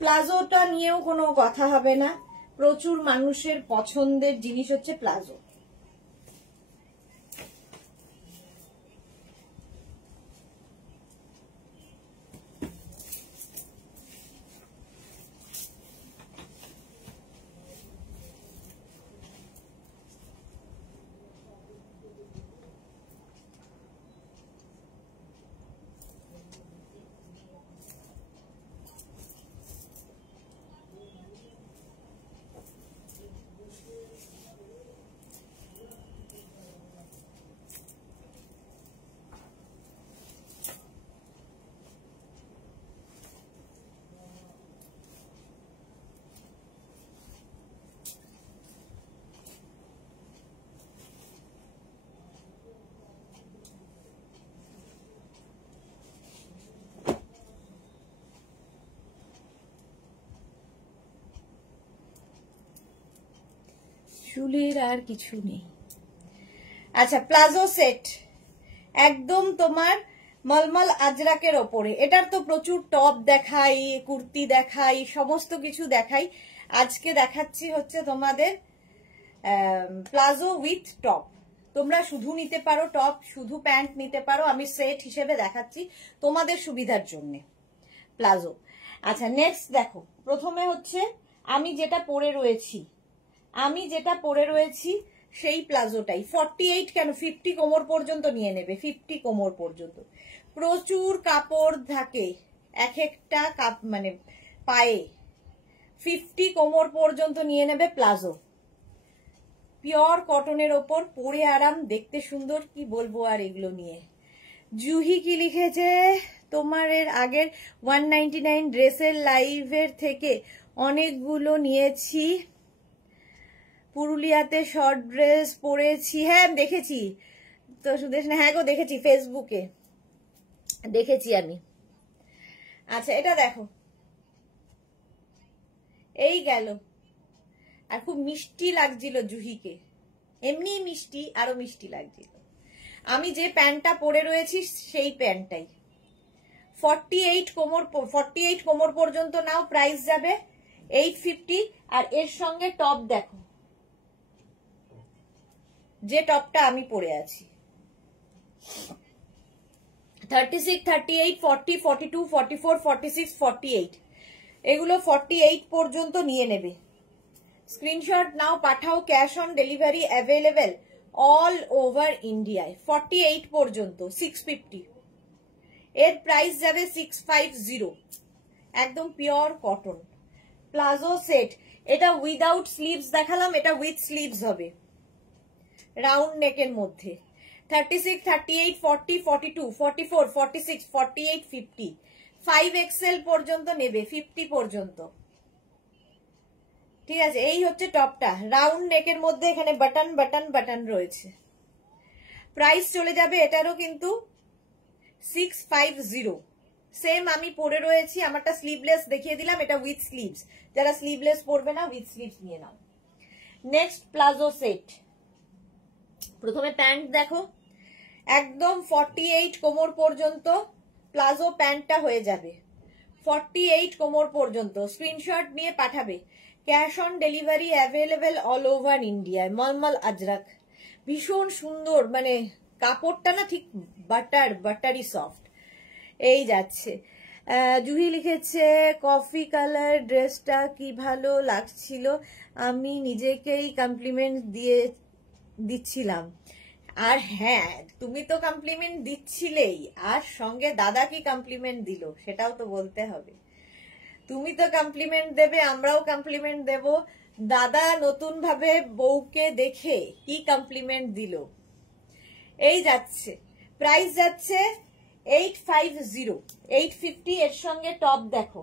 প্লাজোটা নিয়েও কোনো কথা হবে না, প্রচুর মানুষের পছন্দের জিনিস হচ্ছে প্লাজো। চুলের আর কিছু নেই। আচ্ছা, প্লাজো সেট একদম তোমার মলমল আজরাকের ওপরে। এটার তো প্রচুর টপ দেখাই, কুর্তি দেখাই, সমস্ত কিছু দেখাই। আজকে দেখাচ্ছি হচ্ছে তোমাদের প্লাজো উইথ টপ। তোমরা শুধু নিতে পারো টপ, শুধু প্যান্ট নিতে পারো, আমি সেট হিসেবে দেখাচ্ছি তোমাদের সুবিধার জন্য প্লাজো। আচ্ছা, নেক্সট দেখো, প্রথমে হচ্ছে আমি যেটা পরে রয়েছি সেই প্লাজোটাই 48, কেন 50 কোমর পর্যন্ত নিয়ে নেবে, 50 কোমর পর্যন্ত। প্রচুর কাপড় থাকে এক একটা মানে পায়ে, 50 কোমর পর্যন্ত নিয়ে নেবে প্লাজো। পিওর কটনের ওপর, পরে আরাম, দেখতে সুন্দর, কি বলবো আর এগুলো নিয়ে। জুহি কি লিখেছে, তোমার এর আগের 199 ড্রেসের লাইভের থেকে অনেকগুলো নিয়েছি, পুরুলিয়াতে শর্ট ড্রেস পরেছি। হ্যাঁ দেখেছি তো সুদেশ, হ্যাঁ গো দেখেছি, ফেসবুকে দেখেছি আমি। আচ্ছা, এটা দেখো, এই গেল। আর খুব মিষ্টি লাগছিল জুহিকে, এমনি মিষ্টি, আরো মিষ্টি লাগছিল। আমি যে প্যান্টটা পরে রয়েছি সেই প্যান্টটাই, 48 কোমর পর্যন্ত নাও, প্রাইস যাবে 850। আর এর সঙ্গে টপ দেখো, যে টপটা আমি পরে আছি 36, 38, 40, 42, 44, 46, 48, এগুলো 48 পর্যন্ত নিয়ে নেবে। স্ক্রিনশট নাও, পাঠাও, cash on delivery available all over ইন্ডিয়ায়। 48 পর্যন্ত 650, এর প্রাইস যাবে 650। একদম পিওর কটন প্লাজো সেট। এটা উইদাউট স্লিভস দেখালাম, এটা উইথ স্লিভস হবে, রাউন্ড নেকের মধ্যে। 36, 38, 40, 42, 44, 46, 48, 50, 5XL পর্যন্ত নেবে, 50 পর্যন্ত। ঠিক আছে, এই হচ্ছে টপটা, রাউন্ড নেকের মধ্যে, এখানে বাটন বাটন বাটন রয়েছে। প্রাইস চলে যাবে এটারও কিন্তু 650। সেম আমি পরে রয়েছি, আমারটা স্লিভলেস দেখিয়ে দিলাম, এটা উইথ স্লিভস। যারা স্লিভলেস পরবে না, উইথ স্লিভস নিয়ে নাও। নেক্সট প্লাজো সেট, প্রথমে প্যান্ট দেখো, একদম 48 কোমর পর্যন্ত প্লাজো প্যান্টটা হয়ে যাবে, 48 কোমর পর্যন্ত। স্ক্রিনশট নিয়ে পাঠাবে, cash on delivery available all over ইন্ডিয়ায়। মলমল আজরাক, ভীষণ সুন্দর, মানে কাপড়টা না ঠিক বাটারি সফট। এই যাচ্ছে। জুহি লিখেছে, কফি কালার ড্রেসটা কি ভালো লাগছিল, আমি নিজেকেই কমপ্লিমেন্ট দিচ্ছিলাম। আর হ্যাঁ, তুমি তো কমপ্লিমেন্ট দিচ্ছিলেই, আর সঙ্গে দাদা কি কমপ্লিমেন্ট দিল সেটাও তো বলতে হবে। তুমি তো কমপ্লিমেন্ট দেবে, আমরাও কমপ্লিমেন্ট দেব। দাদা নতুন ভাবে বউকে দেখে কি কমপ্লিমেন্ট দিল। এই যাচ্ছে, প্রাইস যাচ্ছে 850, 850। এর সঙ্গে টপ দেখো,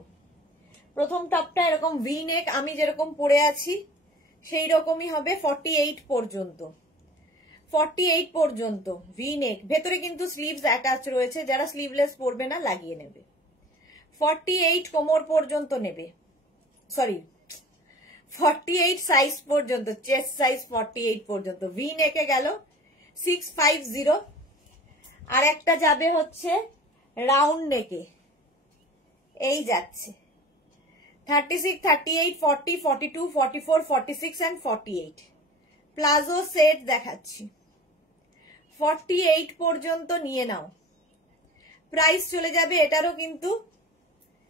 প্রথম টপটা এরকম ভি নেক, আমি যেরকম পরে আছি সেই রকমই হবে, 48 পর্যন্ত, 48 পর্যন্ত ভি নেক। ভেতরে কিন্তু স্লিভস অ্যাটাচ রয়েছে, যারা স্লিভলেস পরবে না লাগিয়ে নেবে। 48 কোমর পর্যন্ত নেবে, সরি 48 সাইজ পর্যন্ত, চেস্ট সাইজ 48 পর্যন্ত। ভি নেকে গেল 650। আর একটা যাবে হচ্ছে রাউন্ড নেকে, এই যাচ্ছে 36, 38, 40, 42, 44, 46 and 48। প্লাজো সেট দেখাচ্ছি, 48 পর্যন্ত নিয়ে নাও। প্রাইস চলে যাবে এটারও কিন্তু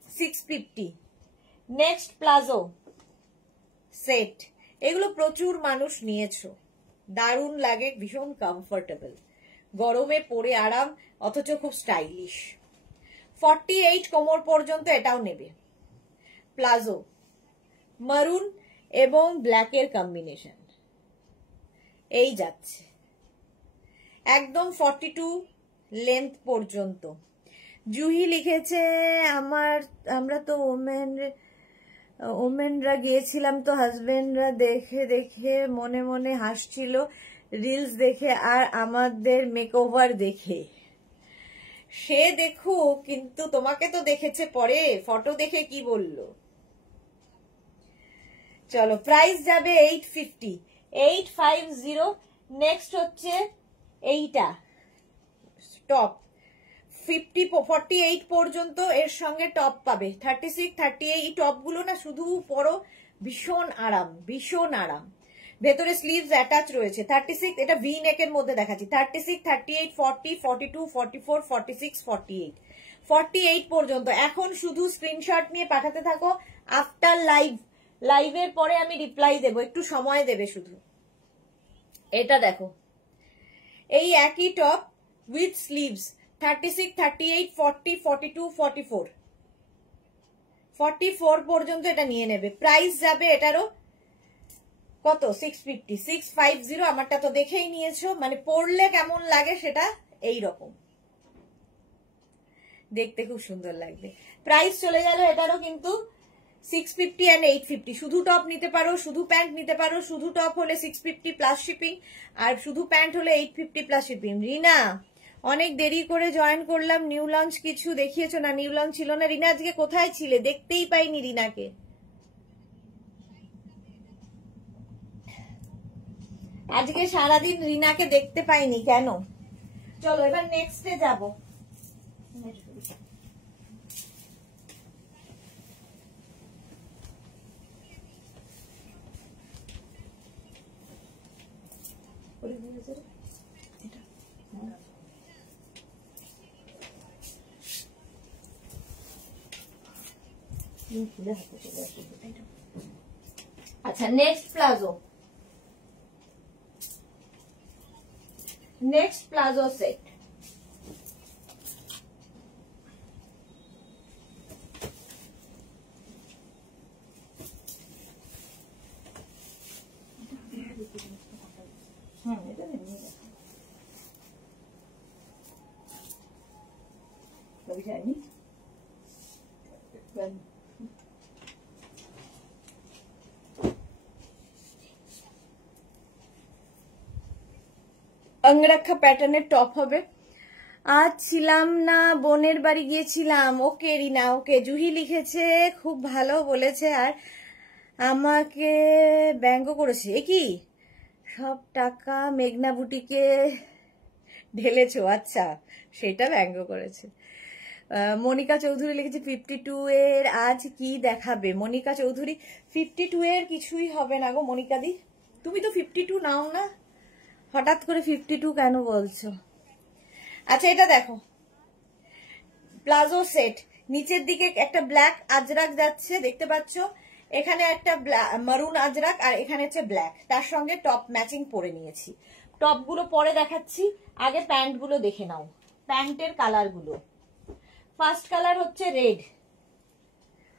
650। নেক্সট প্লাজো সেট, এগুলো প্রচুর মানুষ নিয়েছো, দারুণ লাগে, ভীষণ কমফোর্টেবল, গরমে পরে আরাম, অথচ খুব স্টাইলিশ। 48 কোমর পর্যন্ত এটাও নেবে। প্লাজো মারুন এবং ব্ল্যাকের কম্বিনেশন, এই যাচ্ছে একদম 42 লেন্থ পর্যন্ত। জুহি লিখেছে, আমরা তো ওমেনরা গিয়েছিলাম, তো হাজবেন্ডরা দেখে দেখে মনে মনে হাসছিল, রিলস দেখে আর আমাদের মেকওভার দেখে। সে দেখুক, কিন্তু তোমাকে তো দেখেছে পরে, ফটো দেখে কি বললো। চলো, প্রাইস যাবে 850। 850। নেক্সট হচ্ছে এইটা টপ 48 পর্যন্ত এর সঙ্গে টপ পাবে। 36, 38 এই টপ গুলো না শুধু পরো, ভীষণ আরাম, ভীষণ আরাম। ভেতরে স্লিভস অ্যাটাচ রয়েছে। 36 এটা ভি নেকের মধ্যে দেখাচ্ছি। 36, 38, 40, 42, 44, 46, 48 48 পর্যন্ত। এখন শুধু স্ক্রিনশট নিয়ে পাঠাতে থাকো। আফটার লাইভের পরে আমি রিপ্লাই দেব, একটু সময় দেবে শুধু। এটা দেখো, এই একই টপ উইথ স্লিভস 36, 38, 40, 42, 44 44 পর্যন্ত এটা নিয়ে নেবে। প্রাইস যাবে এটারও কত? 650 650। আমারটা তো দেখেই নিয়েছো, মানে পরলে কেমন লাগে সেটা এই রকম দেখতে খুব সুন্দর লাগবে। প্রাইস চলে গেল এটারও কিন্তু 650 and 850। শুধু টপ নিতে পারো, শুধু প্যান্ট নিতে পারো। শুধু টপ হলে 650 প্লাস শিপিং, আর শুধু প্যান্ট হলে 850 প্লাস শিপিং। রিনা অনেক দেরি করে জয়েন করলাম, নিউ লঞ্চ কিছু দেখিয়েছো না? নিউ লঞ্চ ছিল না। রিনা আজকে কোথায় ছিলে? দেখতেই পাইনি রিনাকে। আজকে সারাদিন রিনাকে দেখতে পাইনি কেন? চলো এবার নেক্সটে যাবো। আচ্ছা, next palazzo, next palazzo set. Angrakha প্যাটার্নের টপ হবে। আজ ছিলাম না, বোনের বাড়ি গিয়েছিলাম। ওকে রিনা, ওকে। জুহি লিখেছে খুব ভালো বলেছে, আর আমাকে ব্যঙ্গ করেছে। এ কি সব টাকা মেঘনা বুটিকে ঢেলেছো? আচ্ছা, সেটা ব্যঙ্গ করেছে। মনিকা চৌধুরী লিখেছে 52 এর আজ কি দেখাবে? মনিকা চৌধুরী 52 এর কিছুই হবে না গো মনিকা দি। তুমি তো 52 নাও না, হঠাৎ করে 52 কেন বলছো? আচ্ছা, এটা দেখো প্লাজো সেট। নিচের দিকে একটা ব্ল্যাক আজরাক যাচ্ছে, দেখতে পাচ্ছ? এখানে একটা মারুন আজরাক, আর এখানে হচ্ছে ব্ল্যাক। তার সঙ্গে টপ ম্যাচিং পরে নিয়েছি। টপ গুলো পরে দেখাচ্ছি, আগে প্যান্ট গুলো দেখে নাও। প্যান্টের কালার গুলো, ফার্স্ট কালার হচ্ছে রেড।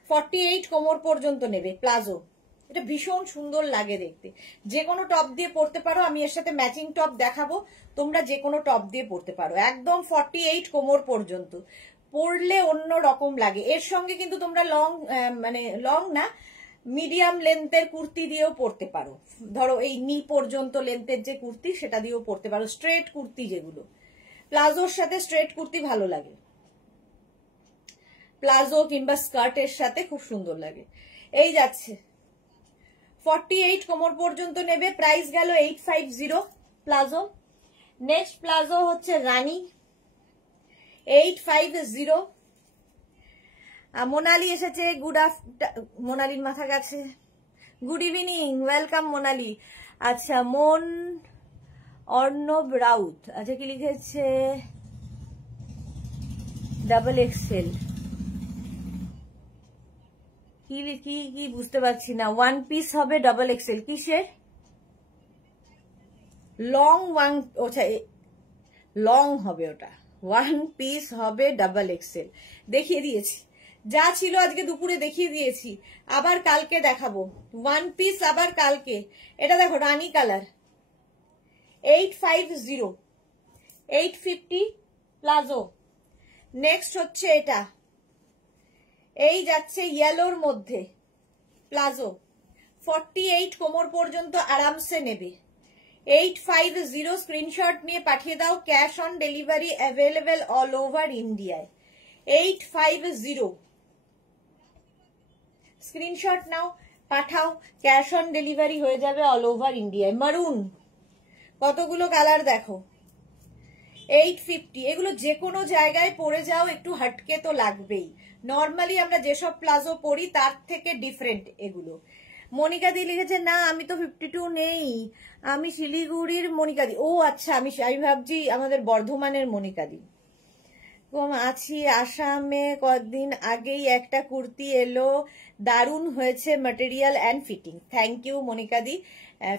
48 কোমর পর্যন্ত নেবে প্লাজো। এটা ভীষণ সুন্দর লাগে দেখতে, যে কোনো টপ দিয়ে পরতে পারো। আমি এর সাথে ম্যাচিং টপ দেখাবো, তোমরা যে কোনো টপ দিয়ে পরতে পারো। একদম 48 কোমর পর্যন্ত পরলে অন্য রকম লাগে। এর সঙ্গে কিন্তু তোমরা মানে লং না, মিডিয়াম লেন্থের কুর্তি দিয়েও পরতে পারো। ধরো এই নি পর্যন্ত লেন্থের যে কুর্তি, সেটা দিয়েও পরতে পারো। স্ট্রেট কুর্তি যেগুলো, প্লাজোর সাথে স্ট্রেট কুর্তি ভালো লাগে, প্লাজো কিংবা স্কার্টের সাথে খুব সুন্দর লাগে। এই যাচ্ছে 48 কোমর পর্যন্ত নেবে। প্রাইস গেল 850 প্লাজো। নেক্সট প্লাজো হচ্ছে রানী, 850। মোনালি এসেছে, গুড আফটার। মোনালির মাথা গেছে। Good evening, welcome Monali. আচ্ছা, মন অর্ণব রাউত, আচ্ছা কি লিখেছে? ডাবল এক্সেল কি বুঝতে পারছি না। ওয়ান পিস হবে ডাবল এক্সেল কিসের? লং ওয়ান, আচ্ছা লং হবে ওটা। ওয়ান পিস হবে ডাবল এক্সেল। দেখিয়ে দিয়েছি, যা ছিল আজকে দুপুরে দেখিয়ে দিয়েছি, আবার কালকে দেখাবো। ওয়ান পিস আবার কালকে। এটা দেখো রানী কালার, 850 850 প্লাজো। নেক্সট হচ্ছে এটা, এই যাচ্ছে ইয়েলোর মধ্যে প্লাজো। 48 কোমর পর্যন্ত আরামসে নেবে। 850 স্ক্রিনশট নিয়ে পাঠিয়ে দাও। Cash on delivery available all over ইন্ডিয়ায়। 850 স্ক্রিনশট নাও। পাঠাও, ক্যাশ অন ডেলিভারি হয়ে যাবে অল ওভার ইন্ডিয়ায়। মারুন, কতগুলো কালার দেখো, 850। এগুলো যে কোনো জায়গায় পরে যাও একটু হাটকে তো লাগবেই। নর্মালি আমরা যেসব প্লাজো পরি তার থেকে ডিফারেন্ট এগুলো। মনিকা দি লিখেছে না আমি তো 52 নেই, আমি শিলিগুড়ির মনিকা দি। ও আচ্ছা, আমি ভাবছি আমাদের বর্ধমানের মনিকা দি। আছি আসামে, কদিন আগেই একটা কুর্তি এলো, দারুণ হয়েছে material and fitting. Thank you Monika দি।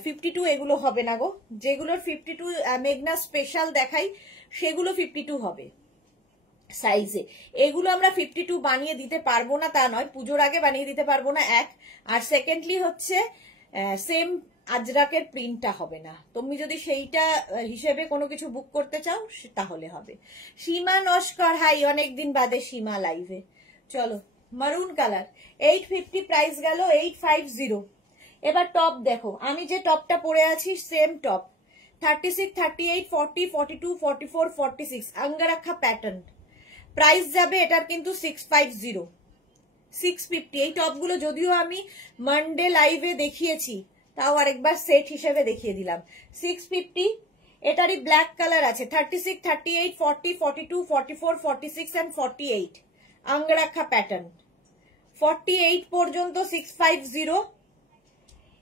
52 এগুলো হবে না গো, যেগুলোর 52 মেঘনা স্পেশাল দেখাই সেগুলো 52 হবে সাইজে। এগুলো আমরা 52 বানিয়ে দিতে পারবো না তা নয়, পুজোর আগে বানিয়ে দিতে পারবো না এক, আর সেকেন্ডলি হচ্ছে সেম আজরাকের প্রিন্টটা হবে না। তুমি যদি সেইটা হিসেবে কোনো কিছু বুক করতে চাও তাহলে হবে। সীমা নস্কর, হাই, অনেকদিন বাদে সীমা লাইভে। চলো মারুন কালার, 850 প্রাইস গেল 850। এবার টপ দেখো, আমি যে টপটা পরে আছি সেম টপ, 36, 38, 40, 42, 44, 46 আঙ্গারাক্ষা প্যাটার্ন। প্রাইস যাবে এটার কিন্তু 650, 650। এই টপগুলো যদিও আমি মানডে লাইভে দেখিয়েছি, তাও আরেকবার সেট হিসেবে দেখিয়ে দিলাম। 650। এটারই ব্ল্যাক কালার আছে, 36, 38, 40, 42, 44, 46 and 48 আঙ্গারাক্ষা প্যাটার্ন। 48 পর্যন্ত 650।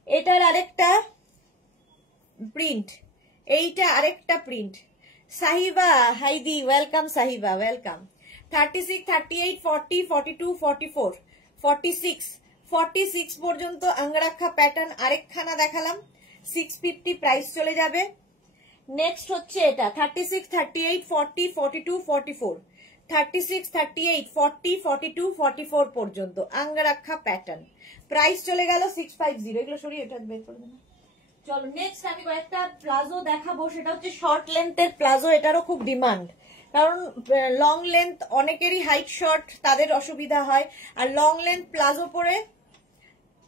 এটার আরেকটা প্রিন্ট, এইটা আরেকটা প্রিন্ট। সাহিবা, হাইদি, ওয়েলকাম সাহিবা, ওয়েলকাম। 36, 38, 40, 42, 44, 46, 46 পর্যন্ত আঙ্গারাক্ষা প্যাটার্ন আরেকখানা দেখালাম, 650 প্রাইস চলে যাবে। নেক্সট হচ্ছে এটা 36, 38, 40, 42, 44, 36, 38, 40, 42, 44 পর্যন্ত আঙ্গারাক্ষা প্যাটার্ন। প্রাইস চলে গেল 650। এগুলো সরিয়ে এটা বের করে দেন। চলো নেক্সট আমি কয়েকটা প্লাজো দেখাবো, সেটা হচ্ছে শর্ট লেন্থের প্লাজো। এটারও খুব ডিমান্ড, কারণ লং লেন্থ অনেকেরই হাইট শর্ট, তাদের অসুবিধা হয়, আর লং লেন্থ প্লাজো পরে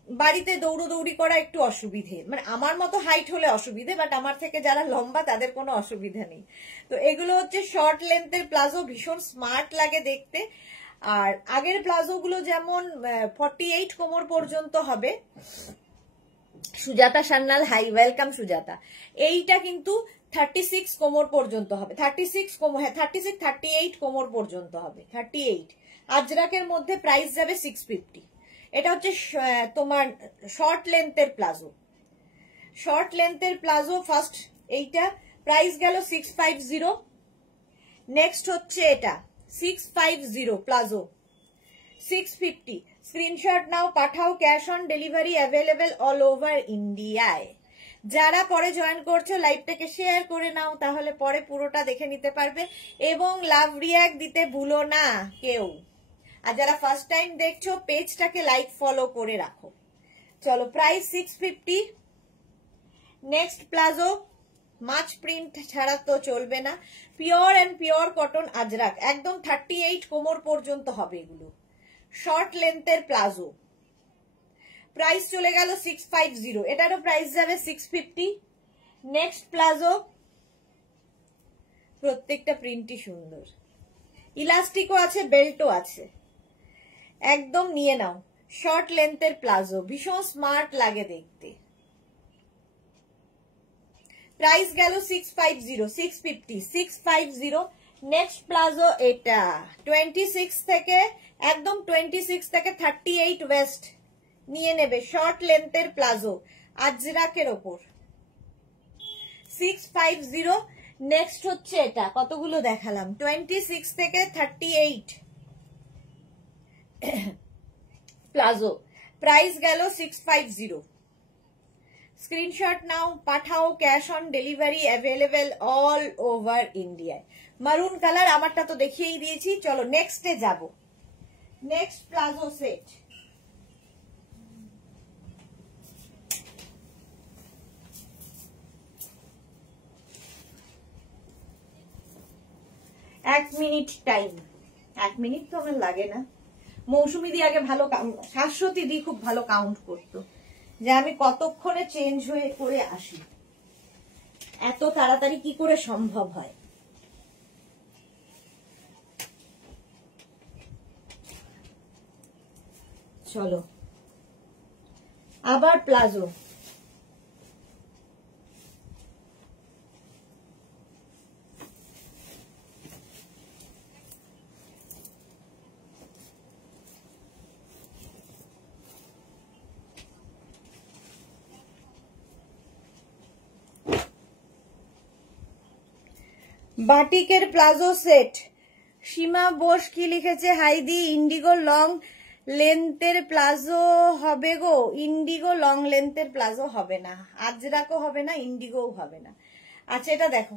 বাড়িতে দৌড়ি করা একটু অসুবিধে, মানে আমার মতো হাইট হলে অসুবিধে, বাট আমার থেকে যারা লম্বা তাদের কোনো অসুবিধা নেই। তো এগুলো হচ্ছে শর্ট লেন্থের প্লাজো, ভীষণ স্মার্ট লাগে দেখতে। আর আগের প্লাজো গুলো যেমন 48 কোমর পর্যন্ত হবে, সুজাতা সান্যাল, হাই, ওয়েলকাম সুজাতা। এইটা কিন্তু 36 কোমর পর্যন্ত হবে, 36 কোমর, হ্যাঁ 36, 38 কোমর পর্যন্ত হবে, 38 আজরাকের মধ্যে। প্রাইস যাবে 650। এটা হচ্ছে তোমার শর্ট লেন্থের প্লাজো, শর্ট লেন্থের প্লাজো ফার্স্ট এইটা প্রাইস গেল 650। নেক্সট হচ্ছে এটা 650 প্লাজো, 650। স্ক্রিনশট নাও, পাঠাও, cash on delivery available all over ইন্ডিয়ায়। যারা পরে জয়েন করছো লাইভটাকে শেয়ার করে নাও, তাহলে পরে পুরোটা দেখে নিতে পারবে, এবং লাভ রিয়াক্ট দিতে ভুলো না কেউ। আর যারা ফার্স্ট টাইম দেখছো পেজটাকে লাইক ফলো করে রাখো। চলো প্রাইস 650। নেক্সট প্লাজো, মাছ প্রিন্ট ছাড়া তো চলবে না, pure and pure cotton Ajrak, একদম 38 কোমর পর্যন্ত হবে এগুলো, শর্ট লেন্থের প্লাজো। প্রাইস চলে গেল 650, এটারও প্রাইস যাবে 650। নেক্সট প্লাজো, প্রত্যেকটা প্রিন্টই সুন্দর, ইলাস্টিকও আছে, বেল্টও আছে, একদম নিয়ে নাও। শর্ট লেন্থের প্লাজো, ভীষণ স্মার্ট লাগে দেখতে। প্রাইস গেল 650, 650, 650। নেক্সট প্লাজো এটা 26 থেকে, একদম 26 থেকে 38 ওয়েস্ট নিয়ে নেবে, শর্ট লেন্থের প্লাজো আজরাকের ওপর, 650। নেক্সট হচ্ছে এটা, কতগুলো দেখালাম, 26 থেকে 38 প্লাজো, প্রাইস গেল 650। স্ক্রিনশট নাও, পাঠাও, cash on delivery available all over ইন্ডিয়ায়। মারুন কালার আমারটা তো দেখিয়েই দিয়েছি। চলো নেক্সটে যাব। নেক্সট প্লাজো সেট, এক মিনিট টাইম, 1 মিনিট তো আমার লাগে না। মৌসুমি দি আগে ভালো, শাশ্বতী দি খুব ভালো কাউন্ট করতো যে আমি কতক্ষণে চেঞ্জ হয়ে করে আসি, এত তাড়াতাড়ি কি করে সম্ভব হয়। চলো আবার প্লাজো, বাটিকের প্লাজো সেট। সীমা বোস কি লিখেছে? হাইদি, ইন্ডিগো লং লেন্থের প্লাজো হবে গো। ইন্ডিগো লং লেন্থের প্লাজো হবে না, আজরাকও হবে না, ইন্ডিগোও হবে না। আচ্ছা এটা দেখো,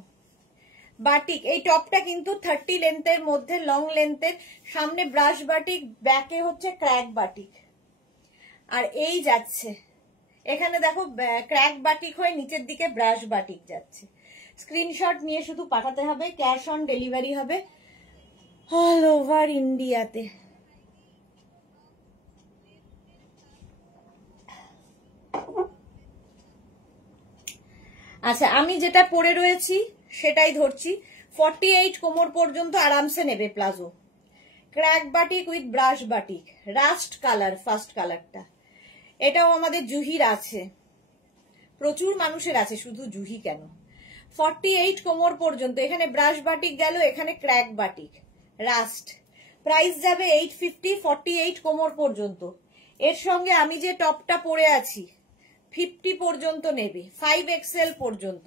বাটিক, এই টপটা কিন্তু 30 লেন্থের মধ্যে, লং লেন্থের, সামনে ব্রাশ বাটিক, ব্যাকে হচ্ছে ক্র্যাক বাটিক। আর এই যাচ্ছে এখানে দেখো ক্র্যাক বাটিক হয়ে নিচের দিকে ব্রাশ বাটিক যাচ্ছে। স্ক্রিনশট নিয়ে শুধু পাঠাতে হবে, ক্যাশ অন ডেলিভারি হবে অল ওভার ইন্ডিয়াতে। আচ্ছা আমি যেটা পরে রয়েছি সেটাই ধরছি। 48 কোমর পর্যন্ত আরামসে নেবে palazzo. Crack batik with brush batik, rushed colour, first কালারটা। এটাও আমাদের জুহির আছে, প্রচুর মানুষের আছে, শুধু জুহি কেন। 48 কোমর পর্যন্ত, এখানে ব্রাশ বাটিক গেল, এখানে ক্র্যাক বাটিক, রাস্ট। প্রাইস যাবে 850, 48 কোমর পর্যন্ত। এর সঙ্গে আমি যে টপটা পরে আছি 50 পর্যন্ত নেবে, 5XL পর্যন্ত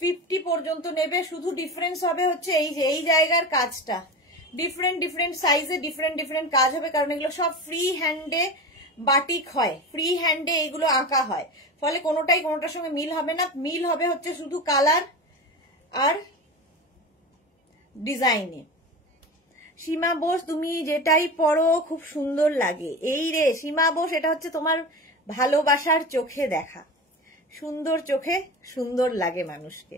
50 পর্যন্ত নেবে। শুধু ডিফারেন্স হবে হচ্ছে এই যে এই জায়গার কাজটা, ডিফারেন্ট সাইজে ডিফারেন্ট কাজ হবে, কারণ এগুলো সব ফ্রি হ্যান্ডে বাটিক হয়, ফ্রি হ্যান্ডে এগুলো আঁকা হয়, ফলে কোনোটাই কোনোটার সঙ্গে মিল হবে না। মিল হবে হচ্ছে শুধু কালার আর ডিজাইনে। সীমা বোস, তুমি যেটাই পরো খুব সুন্দর লাগে। এই রে সীমা বোস, এটা হচ্ছে তোমার ভালোবাসার চোখে দেখা, সুন্দর চোখে সুন্দর লাগে মানুষকে।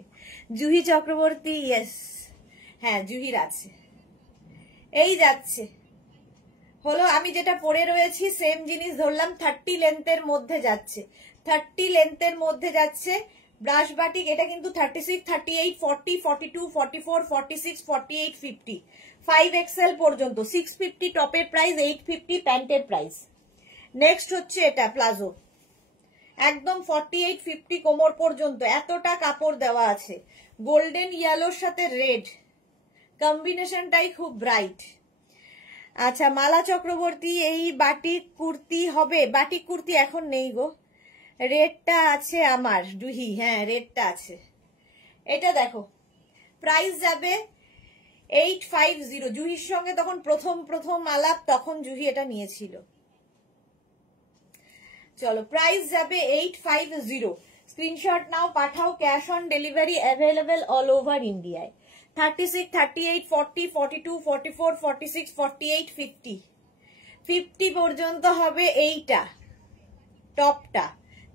জুহি চক্রবর্তী, ইয়েস, হ্যাঁ জুহির আছে। এই যাচ্ছে হলো, আমি যেটা পরে রয়েছি সেম জিনিস ধরলাম, 30 লেন্থের মধ্যে যাচ্ছে, 30 লেন্থের মধ্যে যাচ্ছে ব্রাশ বাটিক। এটা কিন্তু 36, 38, 40, 42, 44, 46, 48, 50, 5XL পর্যন্ত। 650 টপের প্রাইস, 850 প্যান্টের প্রাইস। নেক্সট হচ্ছে এটা প্লাজো, একদম 48, 50 কোমর পর্যন্ত, এতটা কাপড় দেওয়া আছে। গোল্ডেন ইয়েলোর সাথে রেড কম্বিনেশনটাই খুব ব্রাইট। আচ্ছা মালা চক্রবর্তী, এই বাটিক কুর্তি হবে? বাটিক কুর্তি এখন নেই গো, রেডটা আছে আমার জুহি, হ্যাঁ রেডটা আছে। এটা দেখো প্রাইস যাবে 850। জুহির সঙ্গে তখন প্রথম আলাপ, তখন জুহি এটা নিয়েছিল। চলো প্রাইস যাবে 850। স্ক্রিনশট নাও, পাঠাও, cash on delivery available all over ইন্ডিয়ায়। 36, 38, 40, 42, 44, 46, 48, 50, 50 পর্যন্ত হবে এইটা টপটা।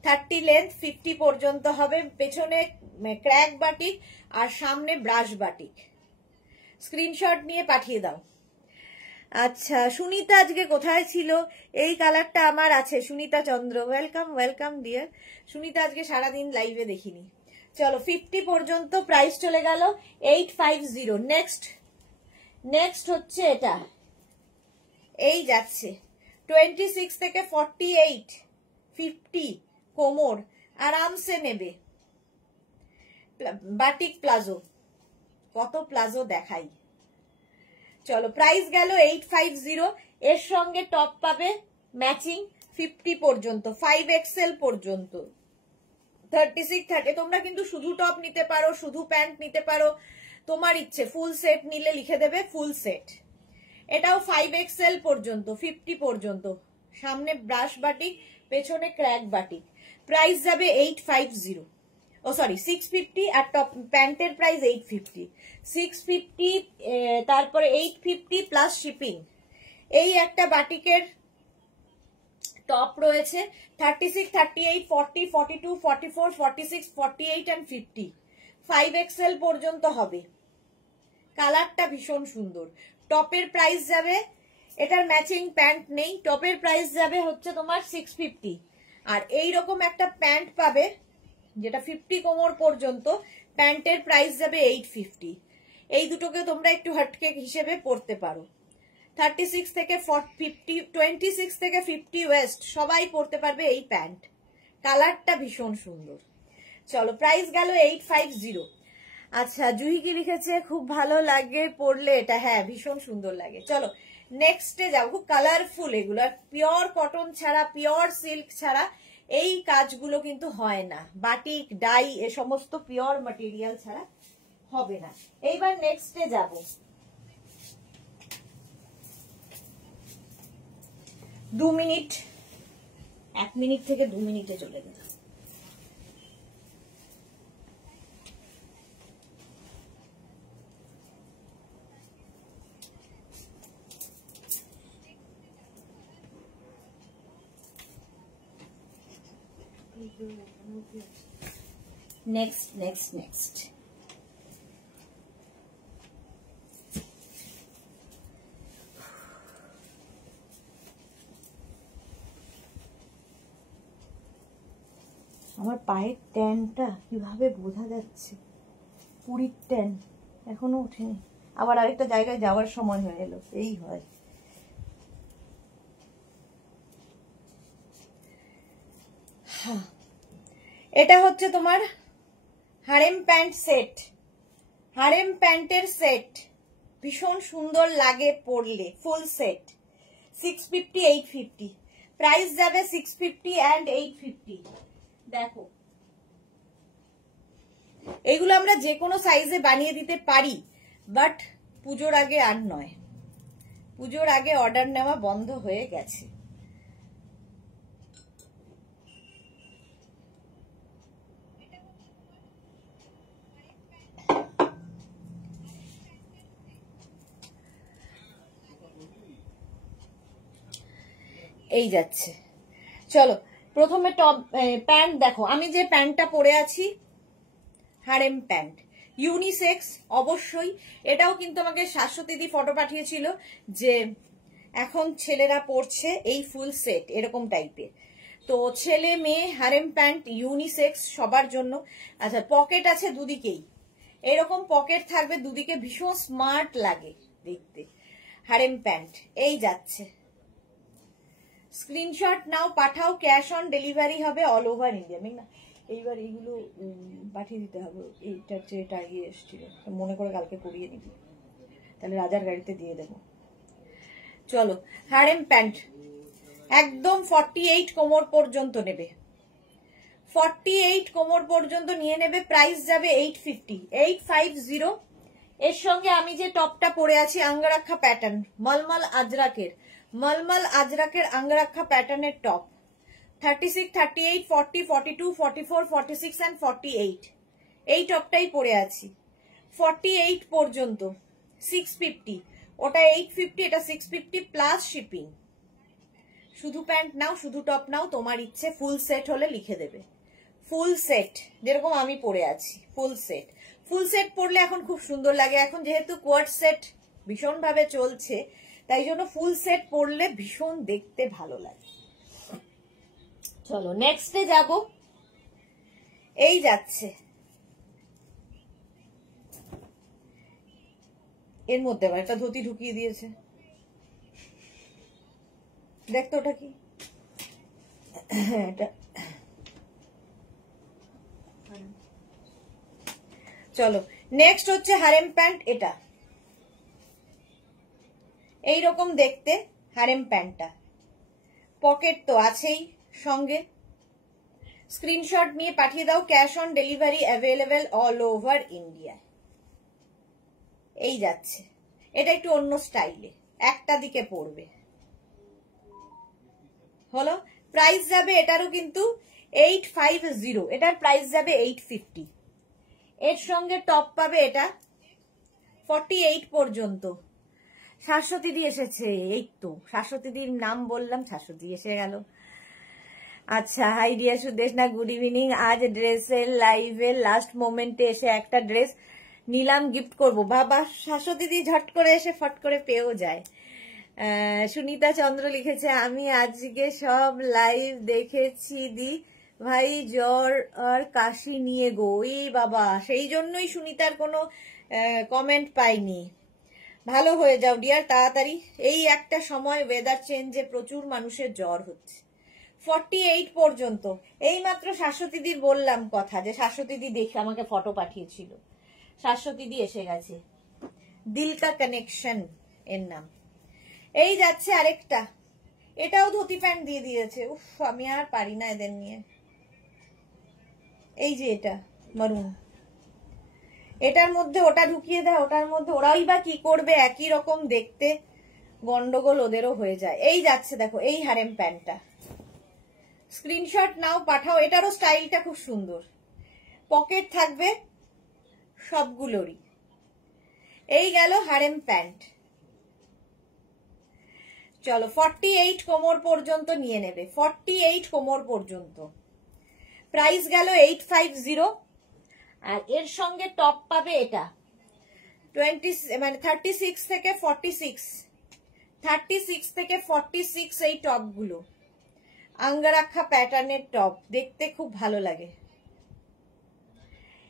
30 লেন্থ, 50 পর্যন্ত হবে। পেছনে ক্র্যাক বাটিক আর সামনে ব্রাশ বাটিক। স্ক্রিনশট নিয়ে পাঠিয়ে দাও। আচ্ছা সুনিতা আজকে কোথায় ছিল? এই কালারটা আমার আছে, সুনিতা চন্দ্র, ওয়েলকাম ডিয়ার। সুনিতা আজকে সারাদিন লাইভে দেখিনি। চলো 50 পর্যন্ত প্রাইস চলে গেল, 850। নেক্সট হচ্ছে এটা, এই যাচ্ছে 26 থেকে 48, 50 কোমর আরামসে নেবে। বাটিক প্লাজো, কত প্লাজো দেখাই। চলো প্রাইস গেল 850। এর সঙ্গে টপ পাবে ম্যাচিং 50 পর্যন্ত, 5XL পর্যন্ত, 36, 30। তোমরা কিন্তু শুধু টপ নিতে পারো, শুধু প্যান্ট নিতে পারো, তোমার ইচ্ছে। ফুল সেট নিলে লিখে দেবে ফুল সেট। এটাও 5XL পর্যন্ত, 50 পর্যন্ত, সামনে ব্রাশ বাটিক, পেছনে ক্র্যাক বাটিক। প্রাইস যাবে 850, ও সরি 650, আর টপ প্যান্টের প্রাইস 850। 650, তারপরে 850 প্লাস শিপিং। এই একটা বাটিকের টপ রয়েছে 36, 38, 40, 42, 44, 46, 48 and 50, 5XL পর্যন্ত হবে। কালারটা ভীষণ সুন্দর। টপের প্রাইস যাবে, এটার ম্যাচিং প্যান্ট নেই, টপের প্রাইস যাবে হচ্ছে তোমার 650। আর এইরকম একটা প্যান্ট পাবে যেটা 50 কোমর পর্যন্ত, প্যান্টের প্রাইস যাবে 850। এই দুটোকে তোমরা একটু হটকেক হিসেবে পড়তে পারো। 36 থেকে 50, 26 থেকে 50 ওয়েস্ট সবাই পড়তে পারবে এই প্যান্ট। কালারটা ভীষণ সুন্দর। চলো, প্রাইস গেল 850। আচ্ছা, জুহি কি লিখেছে, খুব ভালো লাগে পরলে এটা। হ্যাঁ, ভীষণ সুন্দর লাগে। চলো নেক্সটে যাও। খুব কালারফুল এগুলো, পিওর কটন ছাড়া, পিওর সিল্ক ছাড়া এই কাজগুলো কিন্তু হয় না। বাটিক, ডাই এ সমস্ত পিওর ম্যাটেরিয়াল ছাড়া হবে না। এইবার নেক্সটে যাব। 2 মিনিট, 1 মিনিট থেকে 2 মিনিটে চলে গেল। নেক্সট আমার পায়ের ট্যানটা কিভাবে বোঝা যাচ্ছে, পুরীর ট্যান এখনো ওঠেনি। আবার আরেকটা জায়গায় যাওয়ার সময় হয়ে এলো, এই হয়। এটা হচ্ছে তোমার হারেম প্যান্ট সেট, হারেম প্যান্টের সেট, ভীষণ সুন্দর লাগে পরলে। ফুল সেট 650 850, প্রাইস যাবে 650 and 850। দেখো, এগুলো আমরা যে কোনো সাইজে বানিয়ে দিতে পারি, বাট পুজোর আগে আর নয়। পুজোর আগে অর্ডার নেওয়া বন্ধ হয়ে গেছে। এই যাচ্ছে। চলো প্রথমে টপ প্যান্ট দেখো। আমি যে প্যান্টটা পরে আছি হারেম প্যান্ট, ইউনিসেক্স অবশ্যই। এটাও কিন্তু আমাকে শাশ্বতীদি ফটো পাঠিয়েছিল যে এখন ছেলেরা পরছে এই ফুল সেট এরকম টাইপের। তো ছেলে মেয়ে হারেম প্যান্ট ইউনিসেক্স সবার জন্য। আচ্ছা, পকেট আছে দুদিকেই, এরকম পকেট থাকবে দুদিকে, ভীষণ স্মার্ট লাগে দেখতে হারেম প্যান্ট। এই যাচ্ছে, স্ক্রিনশট নাও, পাঠাও, ক্যাশ অন ডেলিভারি হবে অল ওভার ইন্ডিয়া। না এইবার এইগুলো পাঠিয়ে দিতে হবে। এইটার যে এটা ইয়ে এসেছিল, মনে করে কালকে করিয়ে নিবি, তাহলে রাজার গাড়িতে দিয়ে দেবো। চলো, হারেম প্যান্ট একদম 48 কোমর পর্যন্ত নেবে, 48 কোমর পর্যন্ত নিয়ে নেবে। প্রাইস যাবে 850 850। এর সঙ্গে আমি যে টপটা পরে আছি আঙ্গারাক্ষা প্যাটার্ন, মলমল আজরাকের, মলমল আজরাকের আঙ্গারাক্ষা প্যাটার্নের টপ, 36 38 40 42 44 46 and 48। এই টপটাই পরে আছি 48 পর্যন্ত, 650। ওটা 850, এটা 650 প্লাস শিপিং। শুধু প্যান্ট নাও, শুধু টপ নাও, তোমার ইচ্ছে। ফুল সেট হলে লিখে দেবে ফুল সেট, যেরকম আমি পরে আছি ফুল সেট। ফুল সেট পরলে এখন খুব সুন্দর লাগে। এখন যেহেতু কোয়ার্ট সেট ভীষণ ভাবে চলছে, তাই জন্য ফুল সেট পরলে ভীষণ দেখতে ভালো লাগে। চলো নেক্সটে যাব। এই যাচ্ছে, এর মধ্যে আবার একটা ধুতি ঢুকিয়ে দিয়েছে, দেখতো ওটা কি। এটা চলো নেক্সট হচ্ছে হারেম প্যান্ট। এটা এইরকম দেখতে হারেম প্যান্টটা, পকেট তো আছেই সঙ্গে। স্ক্রিনশট নিয়ে পাঠিয়ে দাও, cash on delivery available all over India. এই যাচ্ছে, এটা একটু অন্য স্টাইলে, একটা দিকে পড়বে। হলো, প্রাইস যাবে এটারও কিন্তু 850, এটার প্রাইস যাবে 850। এর সঙ্গে টপ পাবে এটা 48 পর্যন্ত। শাশ্বতীদি এসেছে, এই তো শাশ্বতীদির নাম বললাম, শাশ্বতী এসে গেল। আচ্ছা, হাই ডিয়ার সুদেশ না, গুড ইভিনিং। আজ ড্রেসের লাইভে লাস্ট মোমেন্টে এসে একটা ড্রেস নিলাম, গিফট করব। বাবা, শাশ্বতীদি ঝট করে এসে ফট করে পেয়েও যায়। সুনিতা চন্দ্র লিখেছে, আমি আজকে সব লাইভ দেখেছি দি ভাই, জ্বর আর কাশি নিয়ে গো। এই বাবা, সেই জন্যই সুনিতার কোনো কমেন্ট পাইনি। ভালো হয়ে যাও ডিয়ার তাড়াতাড়ি। এই একটা সময় ওয়েদার চেঞ্জে প্রচুর মানুষের জ্বর হচ্ছে। 48 পর্যন্ত। এই মাত্র শাশ্বতীদির বললাম কথা, যে শাশ্বতীদি দেখে আমাকে ফটো পাঠিয়েছিল। শাশ্বতীদি এসে গেছে, দিল কা কানেকশন এর নাম। এই যাচ্ছে আরেকটা, এটাও ধুতি প্যান্ট দিয়ে দিয়েছে। উফ, আমি আর পারি না এদের নিয়ে। এই যে এটা মারুন, এটার মধ্যে ওটা ঢুকিয়ে দেয়, ওটার মধ্যে ওরাই বা কি করবে, একই রকম দেখতে, গন্ডগোল ওদেরও হয়ে যায়। এই যাচ্ছে দেখো, এই হারেম প্যান্টটা, স্ক্রিনশট নাও, পাঠাও। এটারও স্টাইলটা খুব সুন্দর, পকেট থাকবে সবগুলোরই। এই গেল হারেম প্যান্ট। চলো 48 কোমর পর্যন্ত নিয়ে নেবে, 48 কোমর পর্যন্ত। প্রাইস গেল 850। আর এর সঙ্গে টপ পাবে এটা 36 থেকে 46, 36 থেকে 46 এই টপ গুলো, আঙ্গারাক্ষা প্যাটার্নের টপ, দেখতে খুব ভালো লাগে।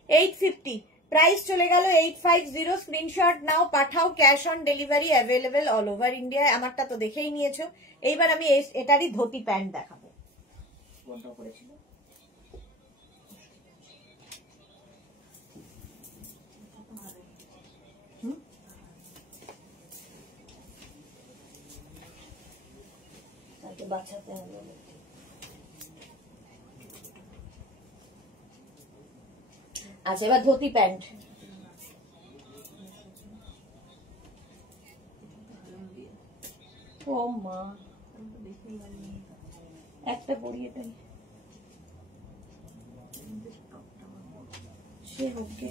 850 প্রাইস চলে গেল 850। স্ক্রিনশট নাও, পাঠাও, cash on delivery available all over India. আমারটা তো দেখেই নিয়েছো। এইবার আমি এটারই ধুতি প্যান্ট দেখাবো। কোনটা করেছিল? বাঁচাতে হবে। আচ্ছা, এবার ধুতি প্যান্ট। ও মা, একটা পরি, এটাই সে ওকে।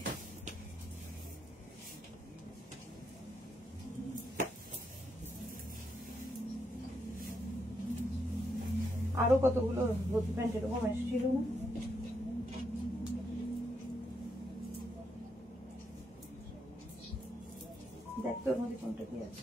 আরো কতগুলো ধুতি প্যান্ট এরকম এসেছিল না? দেখ তোর মধ্যে কোনটা কি আছে।